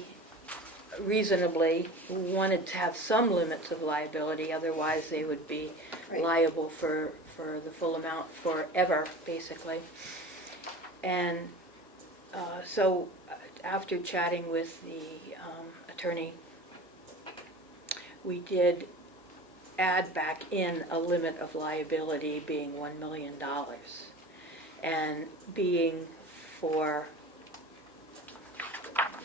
reasonably wanted to have some limits of liability, otherwise they would be Right. liable for the full amount forever, basically. And so after chatting with the attorney, we did add back in a limit of liability being $1 million. And being for,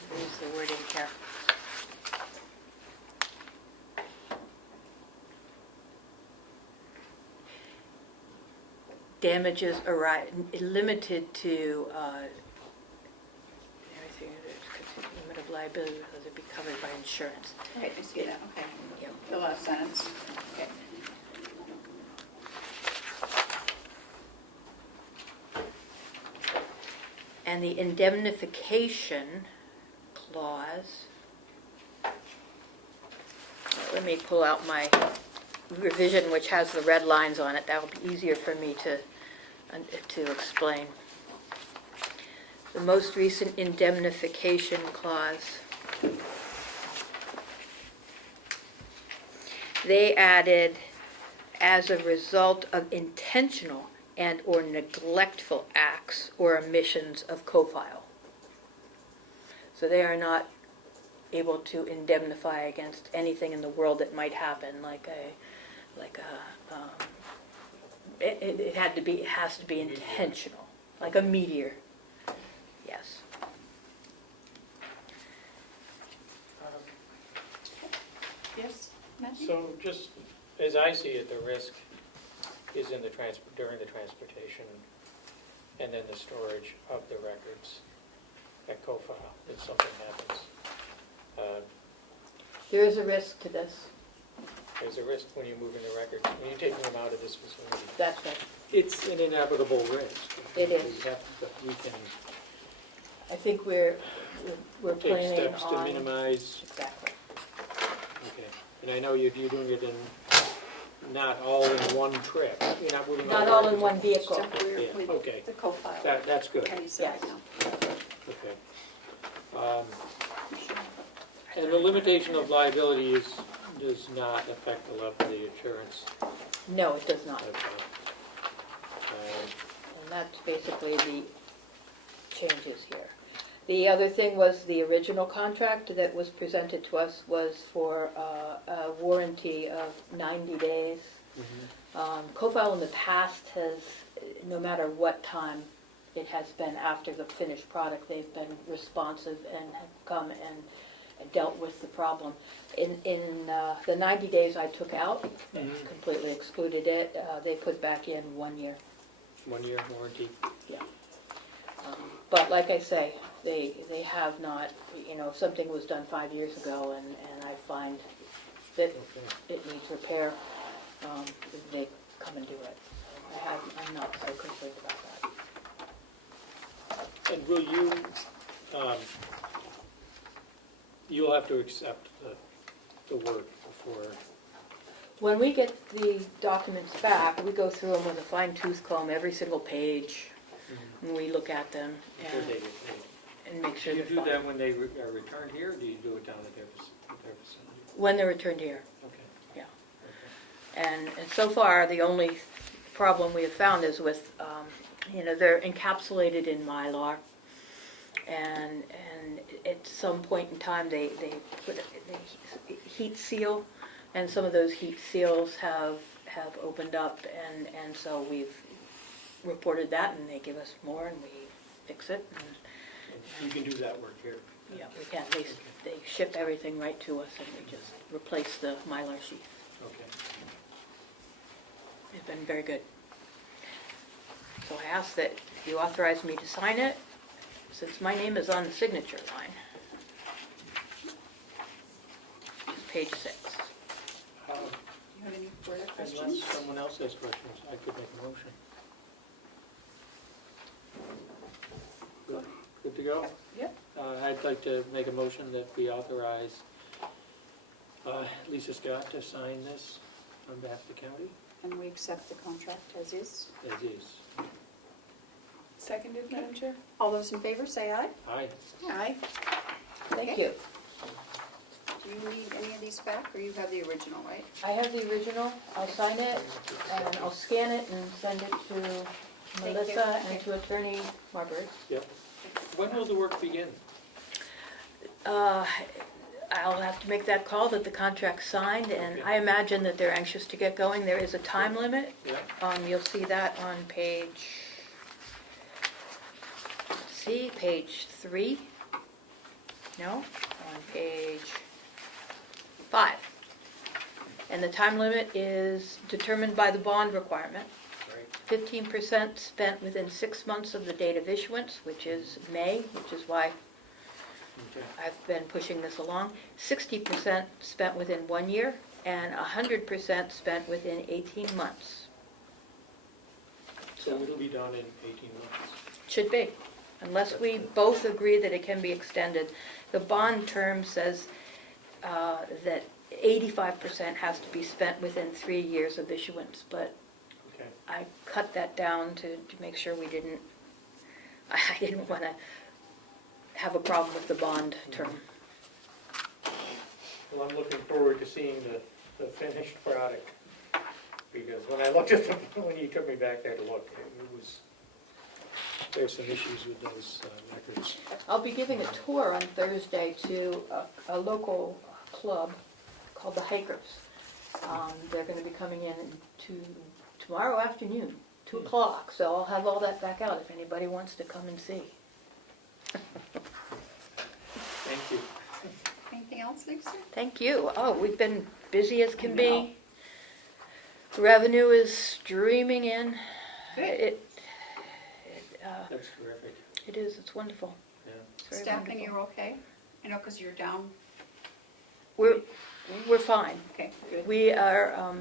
where's the wording here? Damages limited to, everything, limit of liability, because it'd be covered by insurance. Right, I see that, okay. Yep. The last sentence, okay. And the indemnification clause, let me pull out my revision, which has the red lines on it. That'll be easier for me to explain. The most recent indemnification clause, they added, as a result of intentional and/or neglectful acts or omissions of co-file. So they are not able to indemnify against anything in the world that might happen, it has to be intentional, like a meteor. Yes. Yes, Matthew? So just as I see it, the risk is in the during the transportation and then the storage of the records at co-file, if something happens. There is a risk to this. There's a risk when you're moving the records, when you're taking them out of this facility. That's right. It's an inevitable risk. It is. But we can I think we're take planning steps to on. minimize. Exactly. Okay. And I know you're doing it in not all in one trip. You're not moving Not the all in records one at vehicle. So we're Yeah, with okay. the co-file. That's good, Penny's Yes. right now. okay. And the limitation of liability does not affect the level of the insurance. No, it does not. Okay. And that's basically the changes here. The other thing was the original contract that was presented to us was for a warranty of 90 days. CoFile in the past has, no matter what time it has been after the finished product, they've been responsive and have come and dealt with the problem. In the 90 days I took out, completely excluded it, they put back in 1 year. 1 year warranty. But like I say, they have not, if something was done 5 years ago and I find that it needs repair, they come and do it. I'm not so concerned about that. And will you, you'll have to accept the work before, When we get the documents back, we go through them with a fine-tooth comb, every single page, and we look at them before they get paid? and make Do sure you they're do that fine. when they are returned here, or do you do it down at their facility? When they're returned here. Okay. Yeah. Okay. And so far, the only problem we have found is with, they're encapsulated in Mylar, and at some point in time, they put they heat seal, and some of those heat seals have opened up, and so we've reported that, and they give us more, and we fix it. And, You can do that work here. yeah, we can. They ship everything right to us, and we just replace the Mylar sheet. Okay. They've been very good. So I ask that you authorize me to sign it, since my name is on the signature line. It's page 6. Do you have any further Unless questions? someone else has questions, I could make a motion. Good to go? Yep. I'd like to make a motion that we authorize Lisa Scott to sign this on behalf of the county, And we accept the contract as is. as is. Seconded, Madam Chair. All those in favor, say aye. Aye. Aye. Thank Okay. you. Do you need any of these back, or you have the original, right? I have the original. I'll sign it, and I'll scan it and send it to you. Melissa and to Attorney Margaret. Yep. When will the work begin? I'll have to make that call that the contract's signed, and I imagine that they're anxious to get going. There is a time limit. Yeah. You'll see that on page 3. No, on page 5. And the time limit is determined by the bond requirement. Right. 15% spent within 6 months of the date of issuance, which is May, which is why Okay. I've been pushing this along. 60% spent within 1 year, and 100% spent within 18 months. So it'll be done in 18 months. Should be, unless we both agree that it can be extended. The bond term says that 85% has to be spent within 3 years of issuance, but Okay. I cut that down to make sure I didn't want to have a problem with the bond term. Well, I'm looking forward to seeing the finished product, because when I looked at them, when you took me back there to look, there's some issues with those records. I'll be giving a tour on Thursday to a local club called the Hikers. They're going to be coming in tomorrow afternoon, 2 o'clock, so I'll have all that back out if anybody wants to come and see. Thank you. Anything else, Lisa? Thank you. Oh, we've been busy as can be. Revenue is streaming in. Good. That's terrific. It is, it's wonderful. Yeah. It's very Staffing, wonderful. you're okay? Because you're down? We're fine. Okay, good. We are,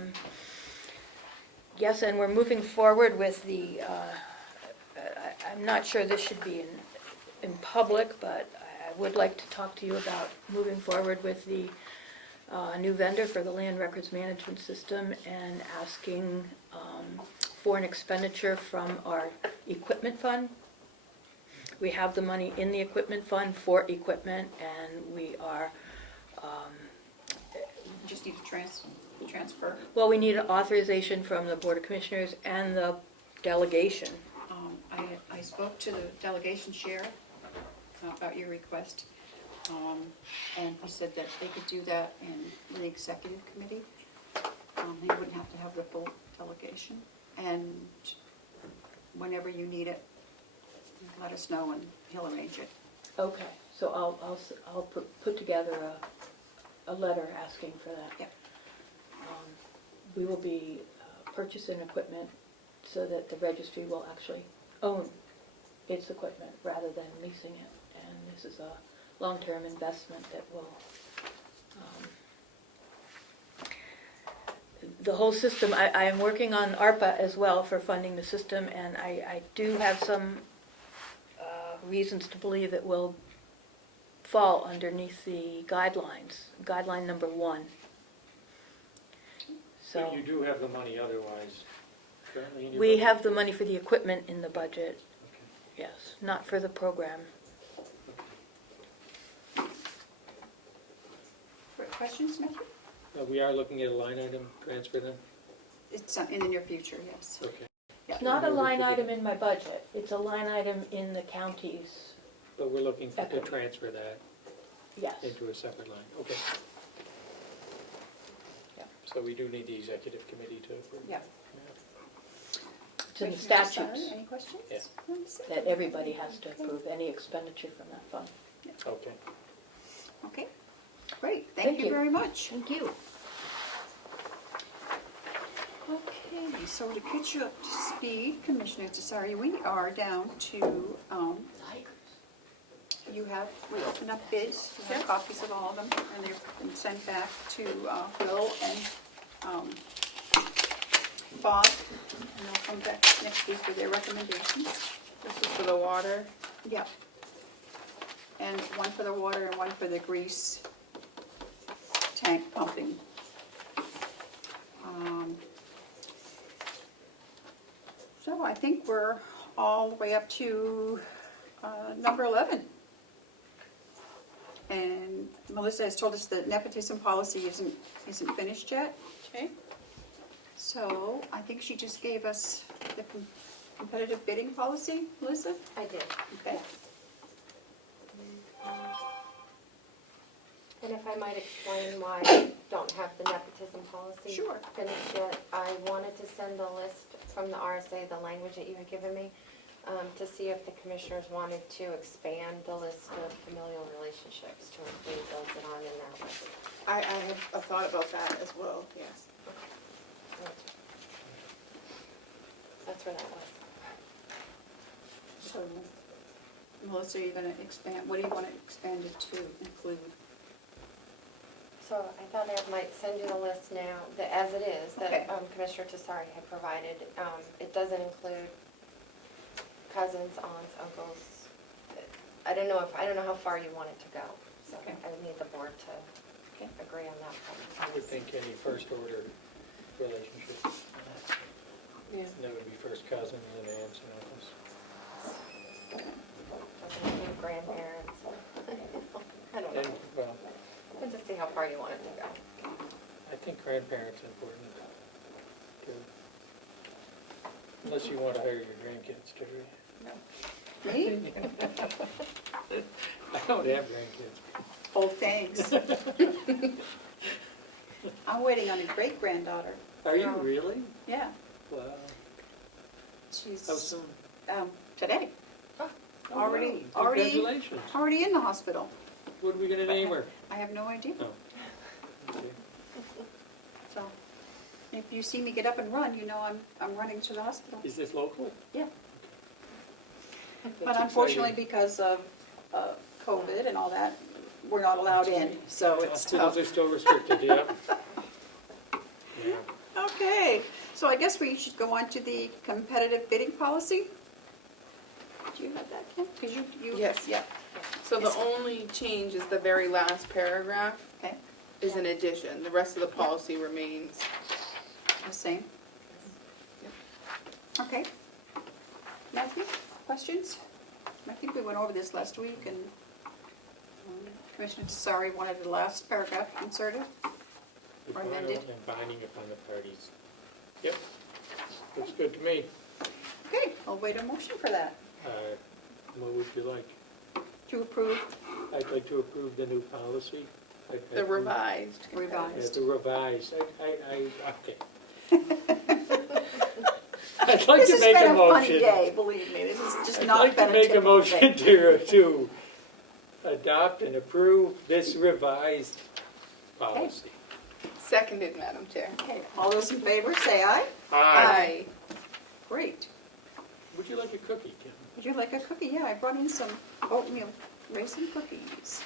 yes, and we're moving forward with the, I'm not sure this should be in public, but I would like to talk to you about moving forward with the a new vendor for the land records management system and asking for an expenditure from our equipment fund. We have the money in the equipment fund for equipment, and we are, Just need to transfer. well, we need an authorization from the Board of Commissioners and the delegation. I spoke to the delegation chair about your request, and he said that they could do that in the executive committee. He wouldn't have to have the full delegation, and whenever you need it, let us know and he'll arrange it. Okay, so I'll put together a letter asking for that. Yep. We will be purchasing equipment so that the registry will actually own its equipment rather than leasing it. And this is a long-term investment that will, the whole system, I am working on ARPA as well for funding the system, and I do have some reasons to believe it will fall underneath the guidelines, guideline number 1. But you do have the money otherwise, currently in your We budget? have the money for the equipment in the budget, Okay. yes, not for the program. Questions, Matthew? We are looking at a line item transfer then? It's in the near future, yes. Okay. Yeah. It's not a line item in my budget, it's a line item in the county's, But we're looking to Equity. transfer that yes. into a separate line, okay. Yeah. So we do need the executive committee to approve. Yeah. It's in the Commissioner statutes Sutton, any questions? Yeah. that everybody has to approve any expenditure from that fund. Okay. Okay, great, Thank thank you you. very much. Thank you. Okay, so to catch you up to speed, Commissioner Tesari, we are down to, we opened up bids, you have copies of all of them, and they've been sent back to Will and Bob, and they'll come back next week with their recommendations. This is for the water. Yeah. And one for the water and one for the grease tank pumping. So I think we're all the way up to number 11. And Melissa has told us that nepotism policy isn't finished yet. Okay. So I think she just gave us the competitive bidding policy, Melissa? I did. Okay. And if I might explain why I don't have the nepotism policy Sure. finished yet, I wanted to send a list from the RSA, the language that you had given me, to see if the commissioners wanted to expand the list of familial relationships to include those that aren't in that list. I have a thought about that as well, yes. That's where that was. So, Melissa, are you going to expand, what do you want to expand it to include? So I thought I might send you the list now, that as it is, Okay. that Commissioner Tesari had provided. It doesn't include cousins, aunts, uncles. I don't know how far you want it to go. So Okay. I would need the board to Okay. agree on that I would part. think any first order relationship, Yeah. that would be first cousins and aunts and uncles. Doesn't include grandparents. I don't And, know. well, We'll just see how far you want it to go. I think grandparents are important too. Unless you want to hire your grandkids, Terry. Me? I don't have grandkids. Oh, thanks. I'm waiting on a great-granddaughter. Are you really? Yeah, Wow. she's, How soon? today. Oh, Already- wow. already- Congratulations. Already in the hospital. What are we gonna name her? I have no idea. Oh. Okay. So, if you see me get up and run, you know I'm running to the hospital. Is this local? Yeah. That's But unfortunately, exciting. because of COVID and all that, we're not allowed in, so it's Hospitals tough. are still restricted, yeah. Yeah. Okay, so I guess we should go on to the competitive bidding policy. Do you have that, Kim? Because you. Yes. Yeah, So the only change is the very last paragraph. okay. is an addition. The rest of the policy remains. The same? Okay. Matthew, questions? I think we went over this last week, and Commissioner Tesari wanted the last paragraph inserted The or final amended. and binding upon the parties. Yep, looks good to me. Okay, I'll wait a motion for that. What would you like? To approve, I'd like to approve the new policy. The revised. Yeah, revised. the revised, okay. I'd like This to has make been a a funny motion. day, believe me. This has just I'd not like been to a make a typical motion day. to adopt and approve this revised policy. Seconded, Madam Chair. Okay, all those in favor, say aye. Aye. Great. Would you like a cookie, Kim? Would you like a cookie? Yeah, I brought in some oatmeal raisin cookies.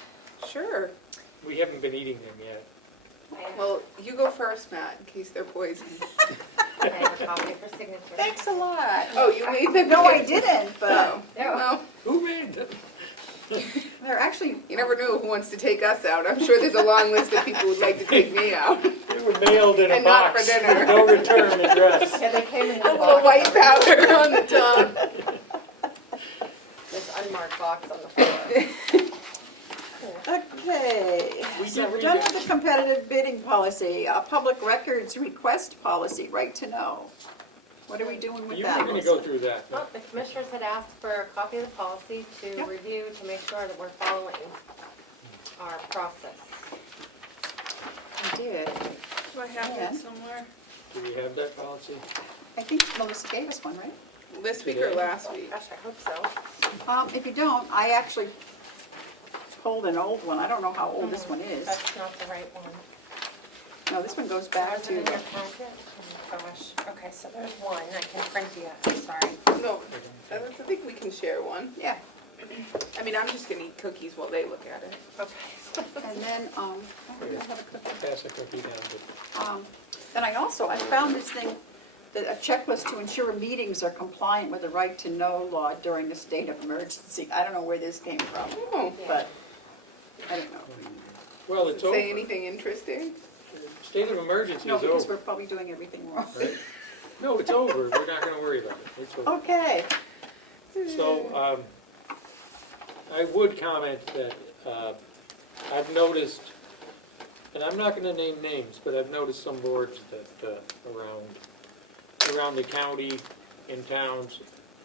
Sure. We haven't been eating them yet. Well, you go first, Matt, in case they're poison. I have a copy for signature. Thanks a lot. Oh, you made them? No, I didn't, but Oh, well, Who made them? they're actually, you never know who wants to take us out. I'm sure there's a long list of people who'd like to take me out. They were mailed in a And not box for dinner. with no return address. Yeah, they came in A the little box. white powder on the top. This unmarked box on the floor. okay. We So did we're read done it. with the competitive bidding policy, public records request policy, right to know. What are we doing with You that? were going to go through that. Well, the commissioners had asked for a copy of the policy to Yep. review to make sure that we're following our process. I did. Do I have Yeah. that somewhere? Do we have that policy? I think Melissa gave us one, right? This week or last week? Gosh, I hope so. If you don't, I actually pulled an old one. I don't know how old this one is. That's not the right one. No, this one goes back Was it in to, your packet? Oh, gosh. Okay, so there's one. I can print you. I'm sorry. No, I think we can share one. yeah. I mean, I'm just gonna eat cookies while they look at it. Okay. And then, I have a cookie. Pass a cookie down to. Then I found this thing, that a checklist to ensure meetings are compliant with the right to know law during a state of emergency. I don't know where this came from, Oh, but I don't know. Well, does it's it say over. anything interesting? State of emergency No, is because over. we're probably doing everything wrong. Right? No, it's over. We're not going to worry about it. It's over. Okay. So, I would comment that I've noticed, and I'm not going to name names, but I've noticed some boards that around the county, in towns,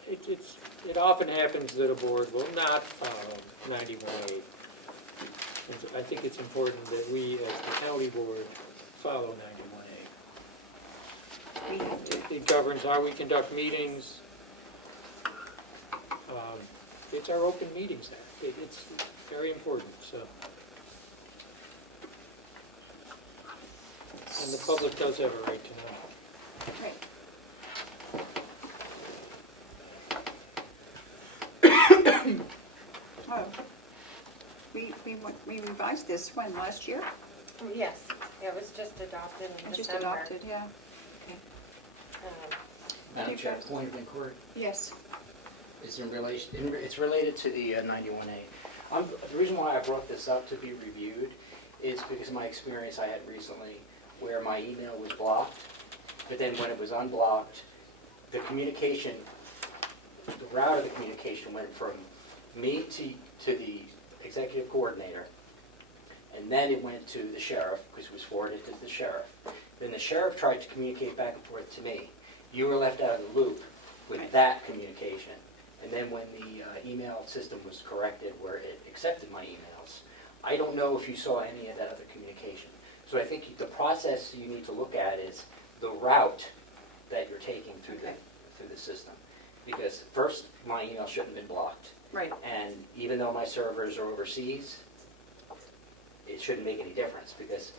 it often happens that a board will not follow 91A. And so I think it's important that we, as the county board, follow 91A. We have to. It governs how we conduct meetings. It's our Open Meetings Act. It's very important, so. And the public does have a right to know. Right. Oh, we revised this when, last year? Yes, it was just adopted in It just December. adopted, yeah. Madam Chair, Yes. point of inquiry. Yes. It's it's related to the 91A. The reason why I brought this up to be reviewed is because of my experience I had recently where my email was blocked, but then when it was unblocked, the communication, the route of the communication went from me to the executive coordinator, and then it went to the sheriff, because it was forwarded to the sheriff. Then the sheriff tried to communicate back and forth to me. You were left out of the loop with Right. that communication. And then when the email system was corrected where it accepted my emails, I don't know if you saw any of that other communication. So I think the process you need to look at is the route that you're taking through the system. Because first, my email shouldn't have been blocked. Right. And even though my servers are overseas, it shouldn't make any difference because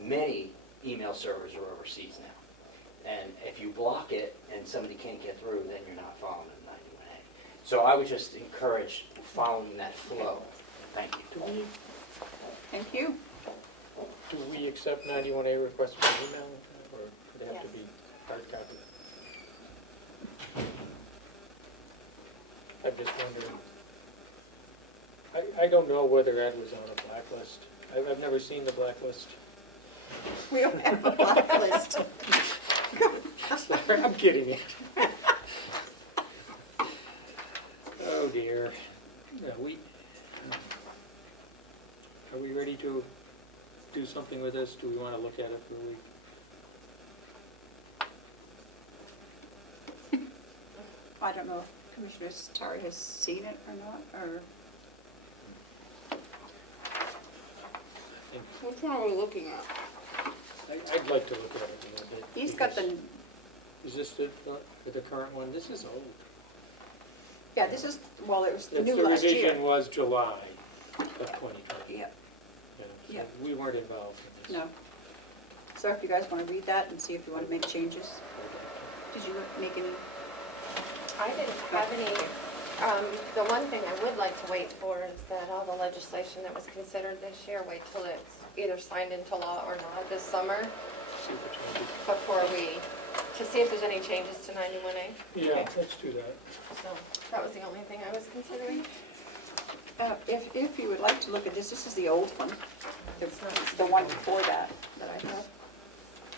many email servers are overseas now. And if you block it and somebody can't get through, then you're not following the 91A. So I would just encourage following that flow. Thank you. Thank you. Do we accept 91A requests by email, or could it have to be hard copy? I'm just wondering. I don't know whether Ed was on a blacklist. I've never seen the blacklist. We don't have a blacklist. I'm kidding you. Oh dear. Are we ready to do something with this? Do we want to look at it for a week? I don't know if Commissioner Starr has seen it or not, or, Which one are we looking at? I'd like to look at it a little bit. he's got because- the, Is this the current one? This is old. yeah, this is, well, it was The new last year. revision was July of 2020. Yep, Yeah, so Yep. we weren't involved in this. no. So if you guys want to read that and see if you want to make changes. Did you make any? I didn't have any, the one thing I would like to wait for is that all the legislation that was considered this year, wait till it's either signed into law or not this summer See if it changes. before we, to see if there's any changes to 91A. Yeah, let's do that. So that was the only thing I was considering. If you would like to look at this, this is the old one, the one before that I have.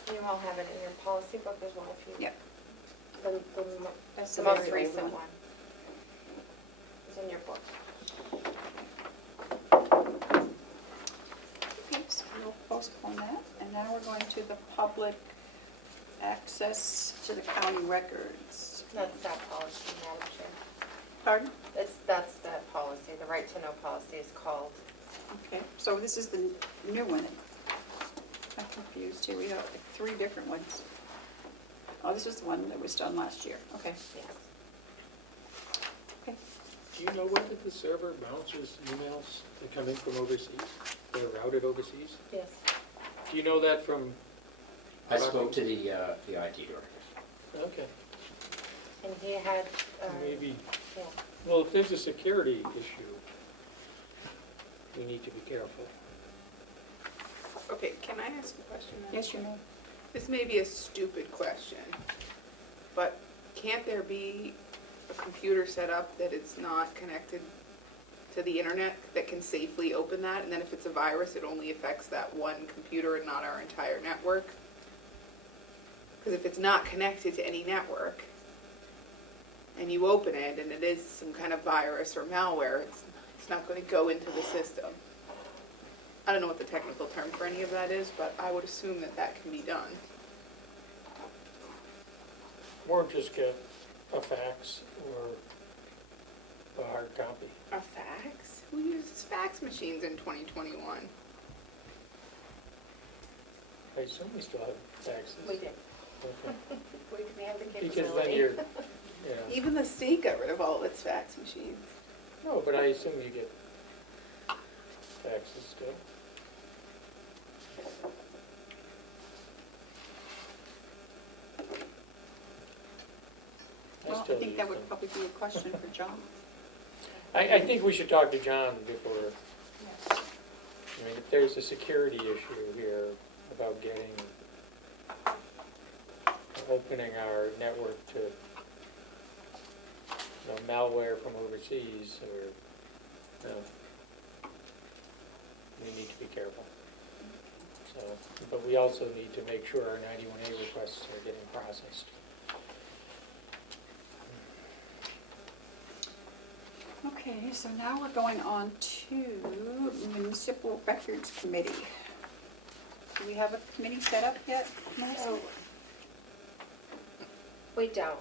You all have it in your policy book as well if you. Yep. That's The the most very old recent one. one. Is in your book. Okay, so we'll postpone that, and now we're going to the public access to the county records. That's that policy, Madam Chair. Pardon? That's that policy, the right to know policy is called. Okay, so this is the new one. I'm confused here, we have like 3 different ones. Oh, this is the one that was done last year, okay. Yes. Okay. Do you know whether the server bounces emails that come in from overseas? They're routed overseas? Yes. Do you know that from? I spoke to the IT director. Okay, And he had, maybe, yeah. well, if there's a security issue, we need to be careful. Okay, can I ask a question now? Yes, you may. This may be a stupid question, but can't there be a computer set up that is not connected to the internet that can safely open that? And then if it's a virus, it only affects that one computer and not our entire network? Because if it's not connected to any network, and you open it and it is some kind of virus or malware, it's not going to go into the system. I don't know what the technical term for any of that is, but I would assume that that can be done. Or just get a fax or a hard copy. A fax? Who uses fax machines in 2021? I assume we still have faxes. We did. Okay. We have the capability. Because then you're, yeah. Even the state got rid of all its fax machines. No, but I assume you get faxes still. Well, I still think use that would them. probably be a question for John. I think we should talk to John before, I mean, if there's a security issue here about getting, opening our network to, malware from overseas, or, we need to be careful. So, but we also need to make sure our 91A requests are getting processed. Okay, so now we're going on to Municipal Records Committee. Do we have a committee set up yet, Melissa? So, we don't.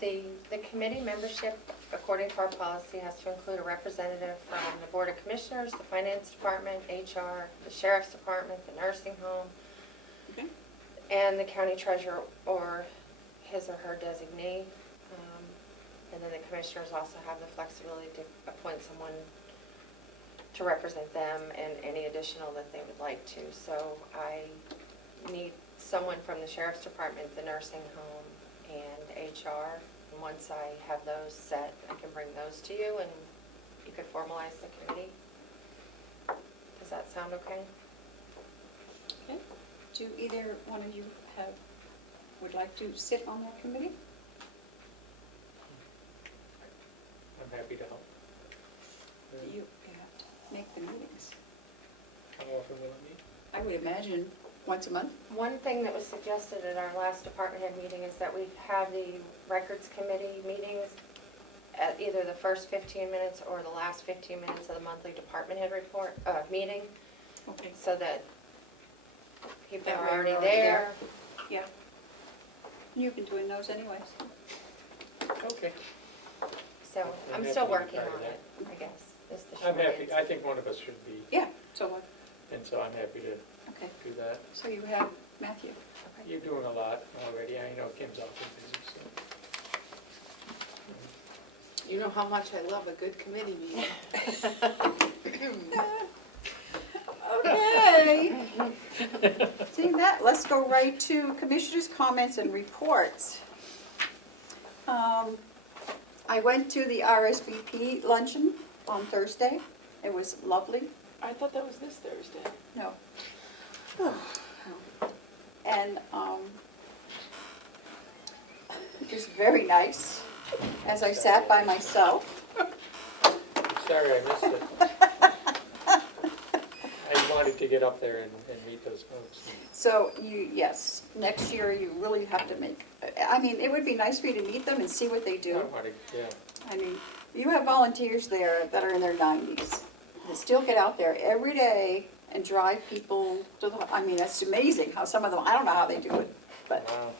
The committee membership, according to our policy, has to include a representative from the Board of Commissioners, the Finance Department, HR, the Sheriff's Department, the nursing home, Okay. and the county treasurer or his or her designee. And then the commissioners also have the flexibility to appoint someone to represent them and any additional that they would like to. So I need someone from the Sheriff's Department, the nursing home, and HR. And once I have those set, I can bring those to you and you could formalize the committee. Does that sound okay? Okay. Do either one of you would like to sit on that committee? I'm happy to help. You have to make the meetings. How often will it meet? I would imagine once a month? One thing that was suggested at our last department head meeting is that we have the records committee meetings at either the first 15 minutes or the last 15 minutes of the monthly department head report, meeting, Okay. so that people That are way we're already already there. Yeah. You've been doing those anyways. Okay. So I'm I'm happy still to be working part of on that. it, I guess, is the I'm short happy, answer. I think one of us should be, Yeah, so what? and so I'm happy to Okay, do that. so you have Matthew. You're doing a lot already, I know Kim's also busy, so. You know how much I love a good committee meeting. Okay. Seeing that, let's go right to commissioners' comments and reports. I went to the RSVP luncheon on Thursday. It was lovely. I thought that was this Thursday. No. And it was very nice as I sat by myself. Sorry I missed it. I wanted to get up there and meet those folks. So yes, next year you really have to make, I mean, it would be nice for you to meet them and see what they I do. wanted, yeah. I mean, you have volunteers there that are in their 90s that still get out there every day and drive people to the, I mean, that's amazing how some of them, I don't know how they do it, but. Wow.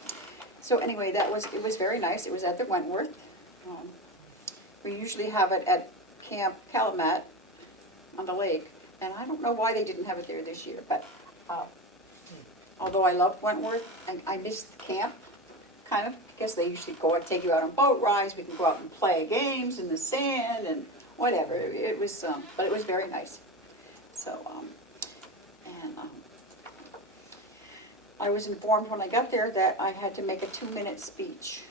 So anyway, it was very nice. It was at the Wentworth. We usually have it at Camp Calumet on the lake, and I don't know why they didn't have it there this year, but although I loved Wentworth, I missed the camp, kind of, because they usually take you out on boat rides. We can go out and play games in the sand and whatever. It was, but it was very nice. So, I was informed when I got there that I had to make a 2-minute speech.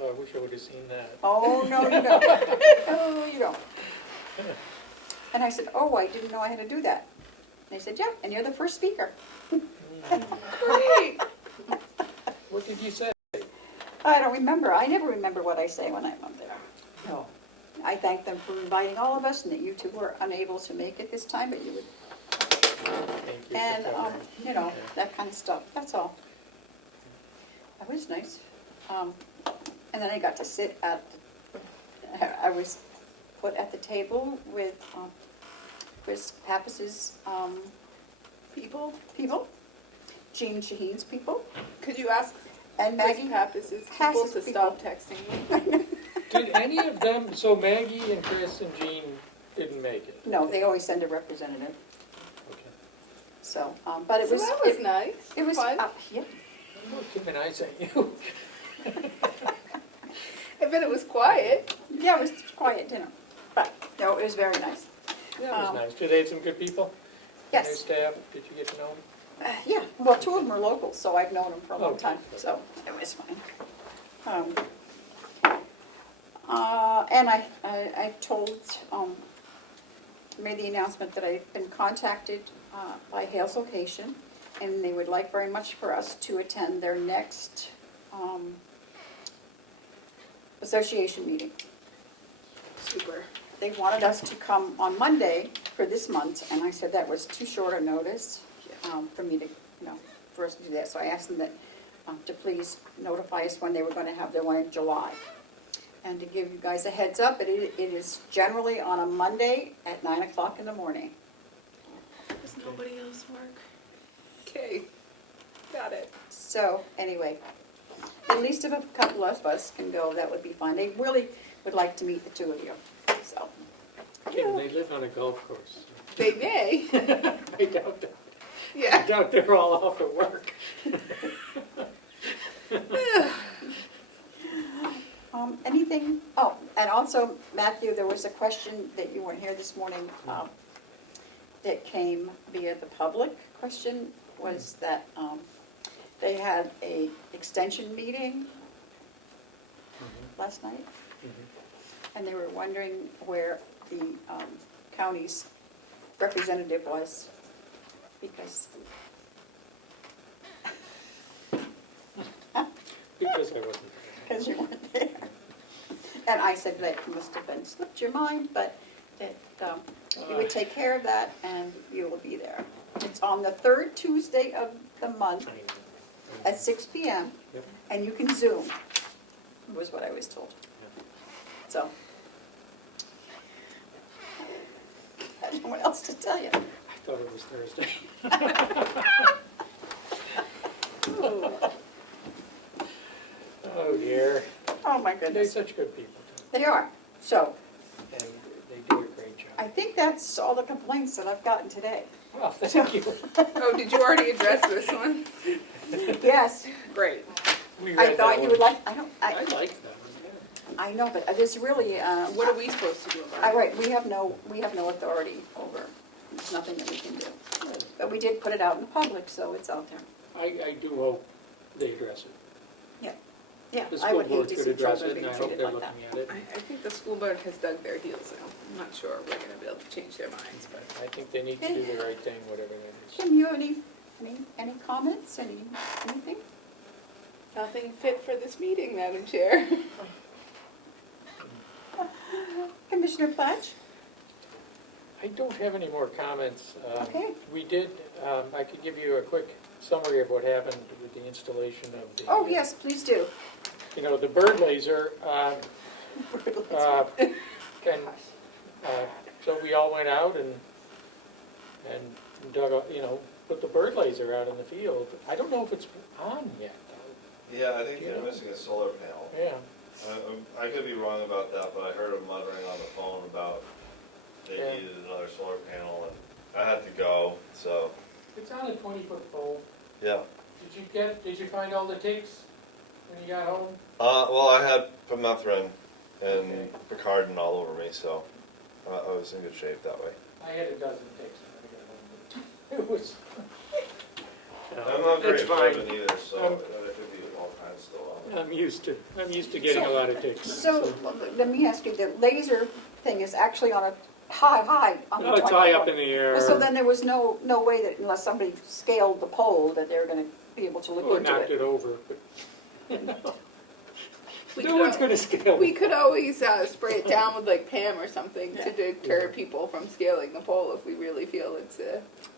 Oh, I wish I would have seen that. Oh, no, you don't. Oh, you don't. And I said, oh, I didn't know I had to do that. And they said, yeah, and you're the first speaker. Great. What did you say? I don't remember. I never remember what I say when I'm up there. No. I thank them for inviting all of us, and that you two were unable to make it this time, but you would. Thank you And, for covering. you know, Yeah. that kind of stuff. That's all. That was nice. And then I got to sit at, I was put at the table with Chris Pappas's people, Jean Shaheen's people, Could you ask and Chris Maggie Pappas's people Pass's to people. stop texting me? Did any of them, so Maggie and Chris and Jean didn't make it? No, they always send a representative. Okay. So, but it So was. that was nice. It was fun. yeah. Oh, Kim and I sent you. I bet it was quiet. Yeah, it was quiet dinner, but no, it was very nice. That was nice. Did they have some good people? Their Yes. staff, did you get to know them? Yeah, well, 2 of them are locals, so I've known them for a long Okay. time, so it was fine. And I told, made the announcement that I've been contacted by Hales Location, and they would like very much for us to attend their next association meeting. Super. They wanted us to come on Monday for this month, and I said that was too short a notice for me to, for us to do that. So I asked them that, to please notify us when they were going to have their one in July. And to give you guys a heads up, it is generally on a Monday at 9 o'clock in the morning. Does nobody else work? Okay. Got it. So anyway, at least if a couple of us can go, that would be fine. They really would like to meet the 2 of you, so. Kim, they live on a golf course. They may. I doubt that. I Yeah. doubt they're all off at work. Anything, oh, and also, Matthew, there was a question that you weren't here this morning, that came via the public. Question was that, they had a extension meeting last night, and they were wondering where the, county's representative was, because, Because I wasn't there. because you weren't there. And I said that must have been slipped your mind, but that you would take care of that and you will be there. It's on the third Tuesday of the month at 6 p.m. Yep. and you can Zoom, was what I was told. So, I don't know what else to tell you. I thought it was Thursday. Oh dear. Oh my They're goodness, such good people, too. they are. So, And they do a great job. I think that's all the complaints that I've gotten today. Well, thank you. Oh, did you already address this one? Yes, Great. We I read thought that you one. would like, I like that one, yeah. I know, but there's really, What are we supposed to do about all it? right, we have no authority over, there's nothing that we can do. But we did put it out in the public, so it's out there. I do hope they address it. Yeah, The I school would hate board to should see address children it, being and I hope treated they're like that. looking at it. I think the school board has dug their heels in. I'm not sure we're gonna be able to change their minds, but. I think they need to do the right thing, whatever that is. Kim, you have any comments, anything? Nothing fit for this meeting, Madam Chair. Commissioner Platch? I don't have any more comments. Okay. We did, I could give you a quick summary of what happened with the installation of the. Oh, yes, please do. You know, the bird laser, and, so we all went out and dug, put the bird laser out in the field. I don't know if it's on yet, though. Yeah, I think they're missing a solar panel. Yeah. I could be wrong about that, but I heard them muttering on the phone about they Yeah. needed another solar panel, and I had to go, so, It's on a 20-foot pole. yeah. Did you find all the ticks when you got home? Well, I had permethrin and Okay. Picardin all over me, so I was in good shape that way. I had a dozen ticks when I got home. It was. I'm not very It's fine. observant either, so I'm- there could be all kinds still out. I'm used to getting a lot of ticks. So, let me ask you, the laser thing is actually on a high on the No, it's high 20 up in the air. So then there was no way that unless somebody scaled the pole, that they were gonna be able to look Or into knocked it. it over, but We no could one's al- gonna scale. We could always spray it down with like Pam or something to Yeah. deter people from scaling the pole if we really feel it's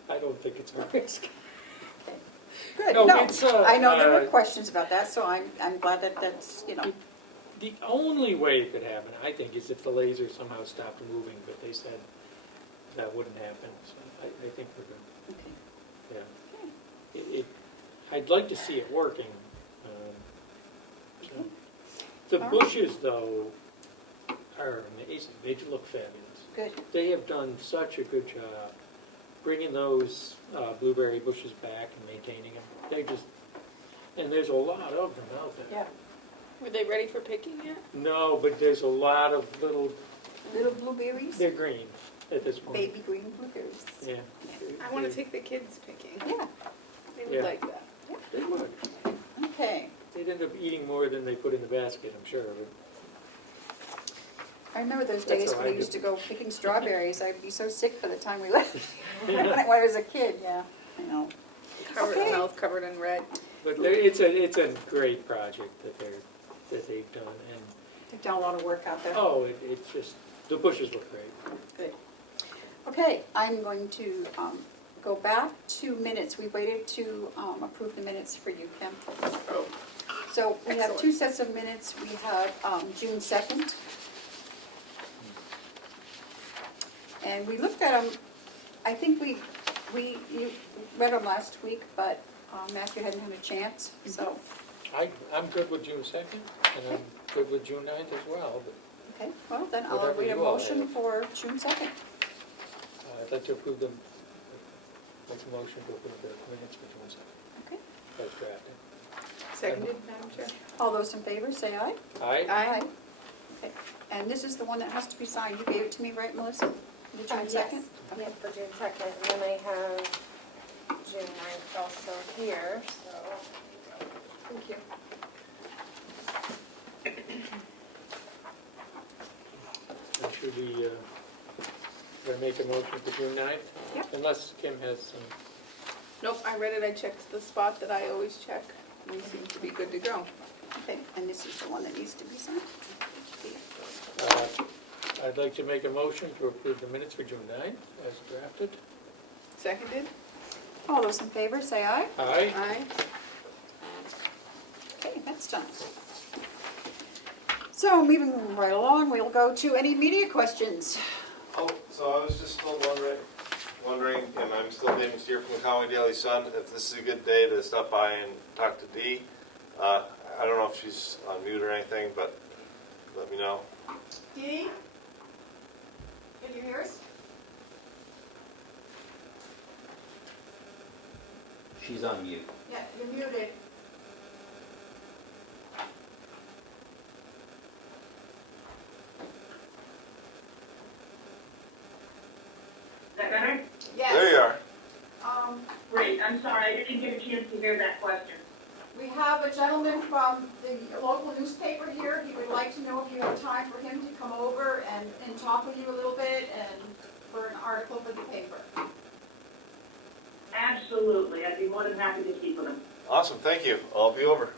I don't think it's gonna scale. Good, No, no, it's, I know there were uh, questions about that, so I'm glad that that's, The only way it could happen, I think, is if the laser somehow stopped moving, but they said that wouldn't happen, so I think we're good. okay. Yeah. I'd like to see it working. So. The All right. bushes, though, are amazing. They look fabulous. Good. They have done such a good job bringing those blueberry bushes back and maintaining them. They just, and there's a lot of them out there. Yeah. Were they ready for picking yet? No, but there's a lot of little, Little blueberries, they're green at this point. baby green blueberries. Yeah. I want to take the kids picking. Yeah, They would Yeah. like that. They would. okay. They'd end up eating more than they put in the basket, I'm sure. But I remember those That's days how when I I do. used to go picking strawberries. I'd be so sick by the time we left. When I was a kid, yeah, I know. Covered, Okay. mouth covered in red. it's a great project that they've done, and They've done a lot of work out there. it's just the bushes look great. Good. Okay, I'm going to go back to minutes. We waited to approve the minutes for you, Kim. Oh, So we have Excellent. two sets of minutes. We have June 2nd. And we looked at them, I think you read them last week, but Matthew hadn't had a chance, so, I'm good with June 2nd, and I'm good with June 9th as well, but okay, well, then I'll Whatever read a you all motion have. for June 2nd. I'd like to approve them, make a motion to approve the minutes for June 2nd. Okay. That's drafted. seconded, Madam Chair. All those in favor, say aye. Aye? Aye. Okay, and this is the one that has to be signed. You gave it to me, right, Melissa? The June 2nd? Yeah, for June 2nd, and then I have June 9th also here, so. Thank you. Should we, gonna make a motion for June 9th? Yep. Unless Kim has some, Nope, I read it, I checked the spot that I always check. We seem to be good to go. Okay, and this is the one that needs to be signed? I'd like to make a motion to approve the minutes for June 9th as drafted. Seconded? All those in favor, say aye. Aye. Aye. Okay, that's done. So moving right along, we'll go to any media questions. Oh, so I was just still wondering, and I'm still getting here from the Comeau Daily Sun, if this is a good day to stop by and talk to Dee. I don't know if she's on mute or anything, but let me know. Dee? Can you hear us? She's on mute. Yeah, you're muted. Is that better? Yes. There you are. Great, I'm sorry, I didn't get a chance to hear that question. We have a gentleman from the local newspaper here. He would like to know if you have time for him to come over and talk with you a little bit and for an article for the paper. Absolutely, I'd be more than happy to speak with him. Awesome, thank you. I'll be over.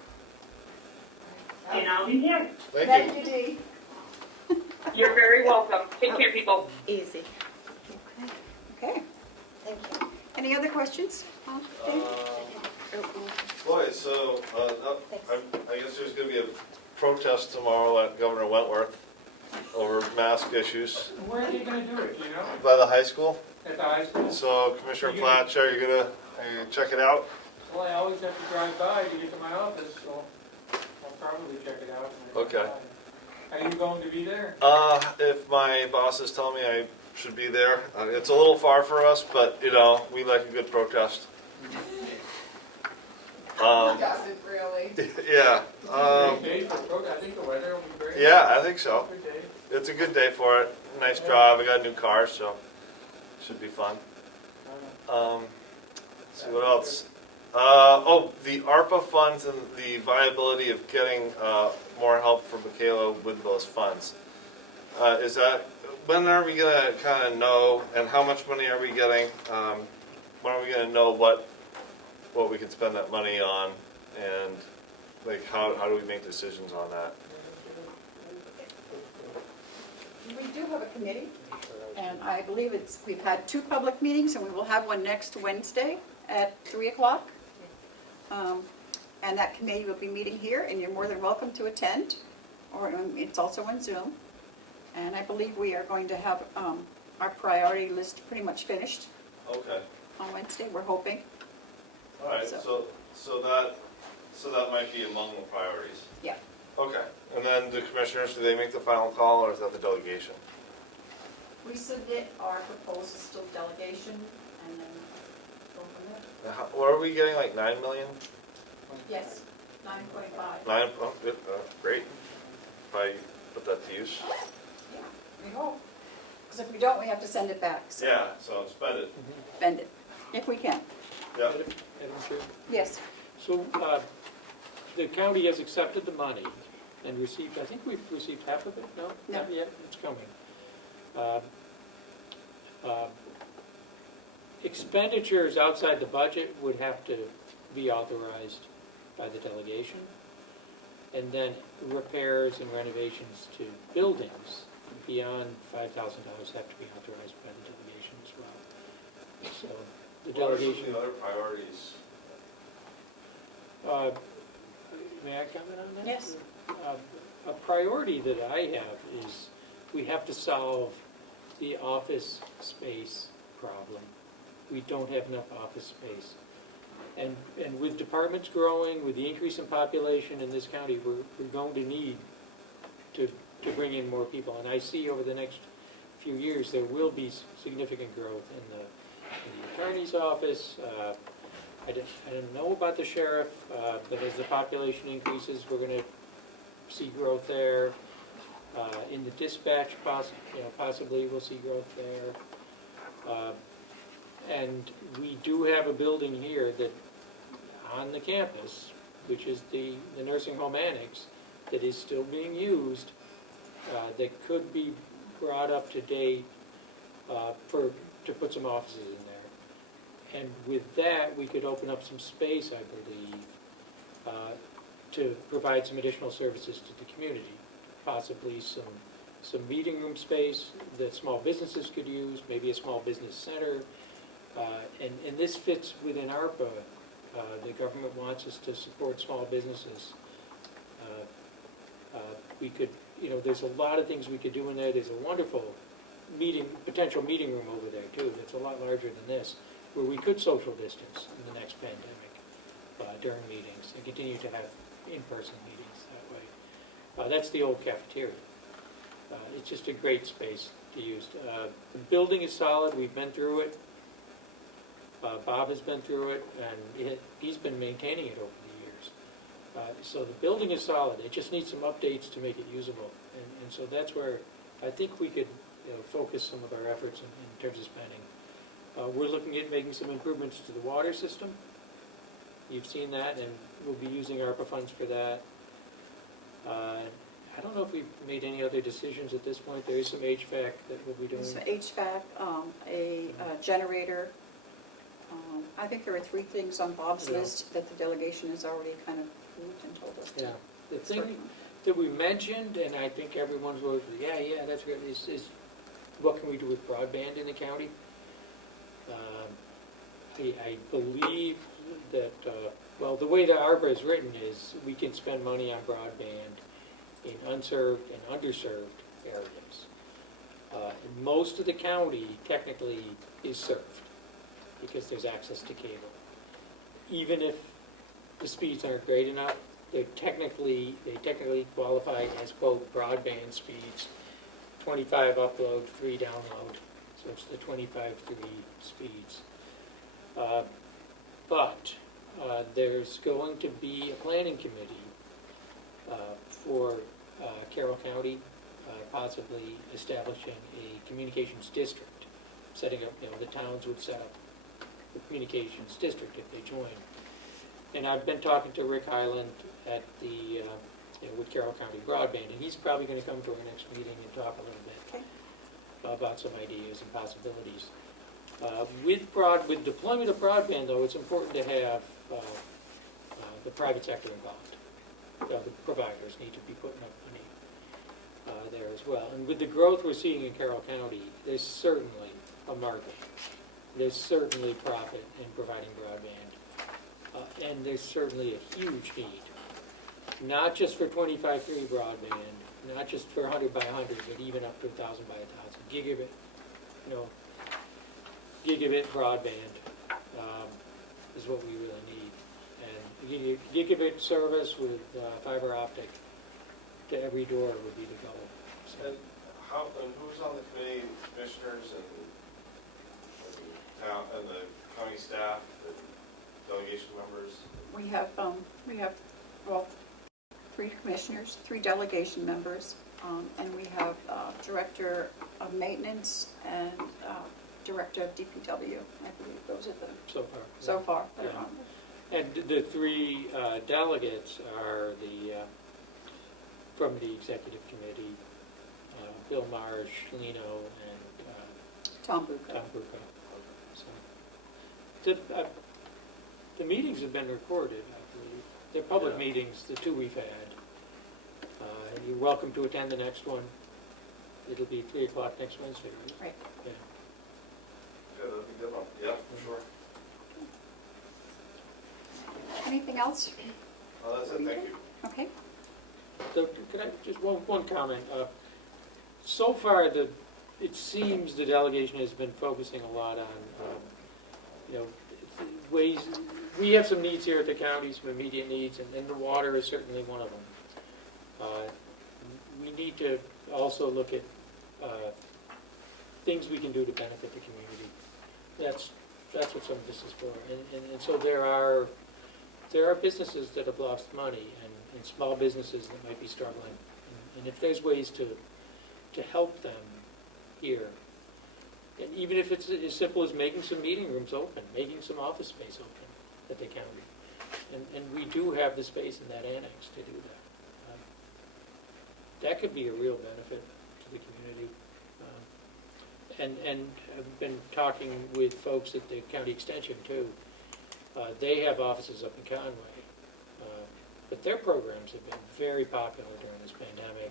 And I'll be here. Thank you. Dee. You're very welcome. Take care, people. Easy. Okay. Thank you. Any other questions? Dave? Boy, so I guess there's going to be a protest tomorrow at Governor Wentworth over mask issues Where are you going to do it, do you know? by the high school. At the high school? So Commissioner Platch, are you gonna check it out? Well, I always have to drive by to get to my office, so I'll probably check it out. Okay. Are you going to be there? If my bosses tell me I should be there, it's a little far for us, but you know, we like a good protest. Does it really? Yeah. Great day for protest. I think the weather will be great. Yeah, I think so. Good day. It's a good day for it. Nice drive. I got a new car, so should be fun. Let's see what else. The ARPA funds and the viability of getting more help for Michaela with those funds. Is that, when are we gonna kind of know, and how much money are we getting? When are we gonna know what we can spend that money on, and like how do we make decisions on that? We do have a committee, and I believe we've had 2 public meetings, and we will have one next Wednesday at 3 o'clock. And that committee will be meeting here, and you're more than welcome to attend, or it's also on Zoom. And I believe we are going to have our priority list pretty much finished Okay. on Wednesday, we're hoping. All right. So that might be among the priorities. Yeah. Okay. And then the commissioners, do they make the final call, or is that the delegation? We submit our proposals to delegation, and then go from there. What are we getting, like 9 million? Yes, 9.5. 9, oh, good, great. Probably put that to use. Yeah, we hope. Because if we don't, we have to send it back. So Yeah, so spend it. spend it, if we can. Yeah. Madam Chair. Yes. So, the county has accepted the money and received, I think we've received half of it, no? No. Not yet, it's coming. Expenditures outside the budget would have to be authorized by the delegation. And then repairs and renovations to buildings beyond $5,000 have to be authorized by the delegation as well. So, the delegation. What are some of the other priorities? May I comment on that? Yes. A priority that I have is we have to solve the office space problem. We don't have enough office space. And with departments growing, with the increase in population in this county, we're going to need to bring in more people. And I see over the next few years, there will be significant growth in the attorney's office. I don't know about the sheriff, but as the population increases, we're going to see growth there. In the dispatch, possibly we'll see growth there. And we do have a building here that, on the campus, which is the nursing home annex, that is still being used, that could be brought up to date to put some offices in there. And with that, we could open up some space, I believe, to provide some additional services to the community, possibly some some meeting room space that small businesses could use, maybe a small business center. And this fits within ARPA. The government wants us to support small businesses. We could, there's a lot of things we could do in there. There's a wonderful potential meeting room over there too, that's a lot larger than this, where we could social distance in the next pandemic during meetings and continue to have in-person meetings that way. That's the old cafeteria. It's just a great space to use. The building is solid, we've been through it. Bob has been through it, and he's been maintaining it over the years. So the building is solid, it just needs some updates to make it usable. And so that's where I think we could focus some of our efforts in terms of spending. We're looking at making some improvements to the water system. You've seen that, and we'll be using ARPA funds for that. I don't know if we've made any other decisions at this point. There is some HVAC that we'll be doing. There's HVAC, a generator. I think there are 3 things on Bob's Yeah. list that the delegation has already kind of moved and told us to. Yeah, the start thing on. that we mentioned, and I think everyone's was, yeah, that's good, is what can we do with broadband in the county? I believe that, well, the way the ARPA is written is we can spend money on broadband in unserved and underserved areas. And most of the county technically is served because there's access to cable. Even if the speeds aren't great enough, they technically qualify as, quote, broadband speeds, 25 upload, 3 download, so it's the 25/3 speeds. But there's going to be a planning committee for Carroll County, possibly establishing a communications district, setting up, the towns would set up the communications district if they join. And I've been talking to Rick Highland at the, with Carroll County Broadband, and he's probably going to come to our next meeting and talk a little bit about some ideas and possibilities. With deployment of broadband, though, it's important to have the private sector involved. The providers need to be putting up money there as well. And with the growth we're seeing in Carroll County, there's certainly a market. There's certainly profit in providing broadband. And there's certainly a huge need, not just for 25/3 broadband, not just for 100 by 100, but even up to 1,000 by 1,000. Gigabit broadband is what we really need. And gigabit service with fiber optic to every door would be the goal. So. And who's on the committee, commissioners and the county staff, the delegation members? We have, well, 3 commissioners, 3 delegation members, and we have director of maintenance and director of DPW. I believe those are so far. Yeah. And the 3 delegates are from the executive committee, Bill Marsh, Lino, and Tom Bucco. So, the meetings have been recorded, I believe. They're public meetings, the 2 we've had. You're welcome to attend the next one. It'll be 3 o'clock next Wednesday, right? Right. Yeah. Yeah, that'd be a good one. Yeah, for sure. Anything else? That's it, thank you. Okay. So, could I just one comment? So far, it seems the delegation has been focusing a lot on, ways. We have some needs here at the county, some immediate needs, and the water is certainly one of them. We need to also look at things we can do to benefit the community. That's what some of this is for. And so there are businesses that have lost money and small businesses that might be struggling. And if there's ways to help them here, and even if it's as simple as making some meeting rooms open, making some office space open at the county. And we do have the space in that annex to do that. That could be a real benefit to the community. And I've been talking with folks at the county extension too. They have offices up in Conway, but their programs have been very popular during this pandemic,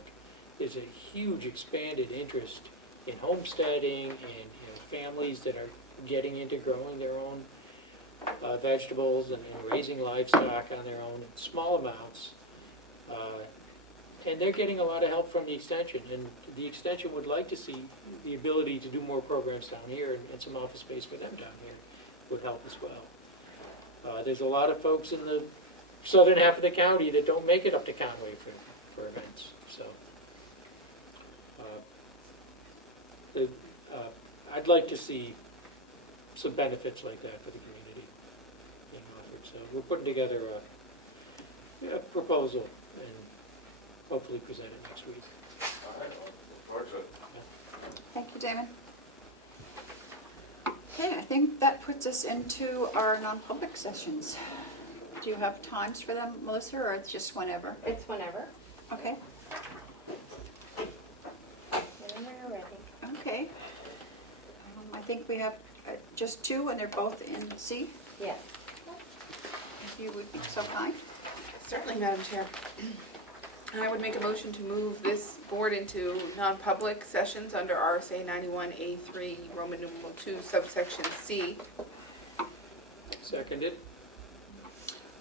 there's a huge expanded interest in homesteading and families that are getting into growing their own vegetables and raising livestock on their own in small amounts. And they're getting a lot of help from the extension, and the extension would like to see the ability to do more programs down here, and some office space for them down here would help as well. There's a lot of folks in the southern half of the county that don't make it up to Conway for events, so. I'd like to see some benefits like that for the community being offered. So we're putting together a proposal and hopefully present it next week. All right, well, look forward to it. Thank you, Damon. Okay, I think that puts us into our non-public sessions. Do you have times for them, Melissa, or it's just whenever? It's whenever. Okay. Whenever you're ready. Okay. I think we have just two, and they're both in C, Yes. if you would be so kind. Certainly, Madam Chair. I would make a motion to move this board into non-public sessions under RSA 91A3, Roman numeral 2, subsection C. Seconded?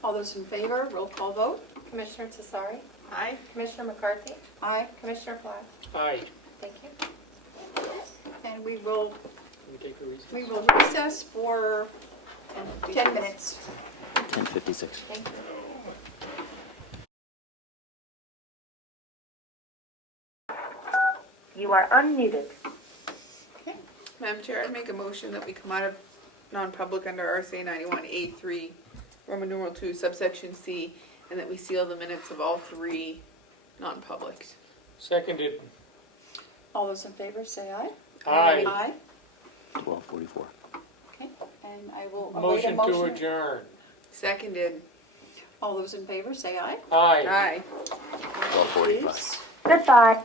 All those in favor, roll call vote. Commissioner Tesari, Aye. Commissioner McCarthy, Aye. Commissioner Platt. Aye. Thank you. And we will Can we take a recess? recess for 10 minutes. 10:56. Thank you. You are unmuted. Okay. Madam Chair, I'd make a motion that we come out of non-public under RSA 91A3, Roman numeral 2, subsection C, and that we seal the minutes of all three non-publics. Seconded? All those in favor, say aye. Aye. Aye. 12:44. Okay, and I will await a Motion to motion. adjourn? Seconded. All those in favor, say aye. Aye. Aye. 12:45. Please. Goodbye.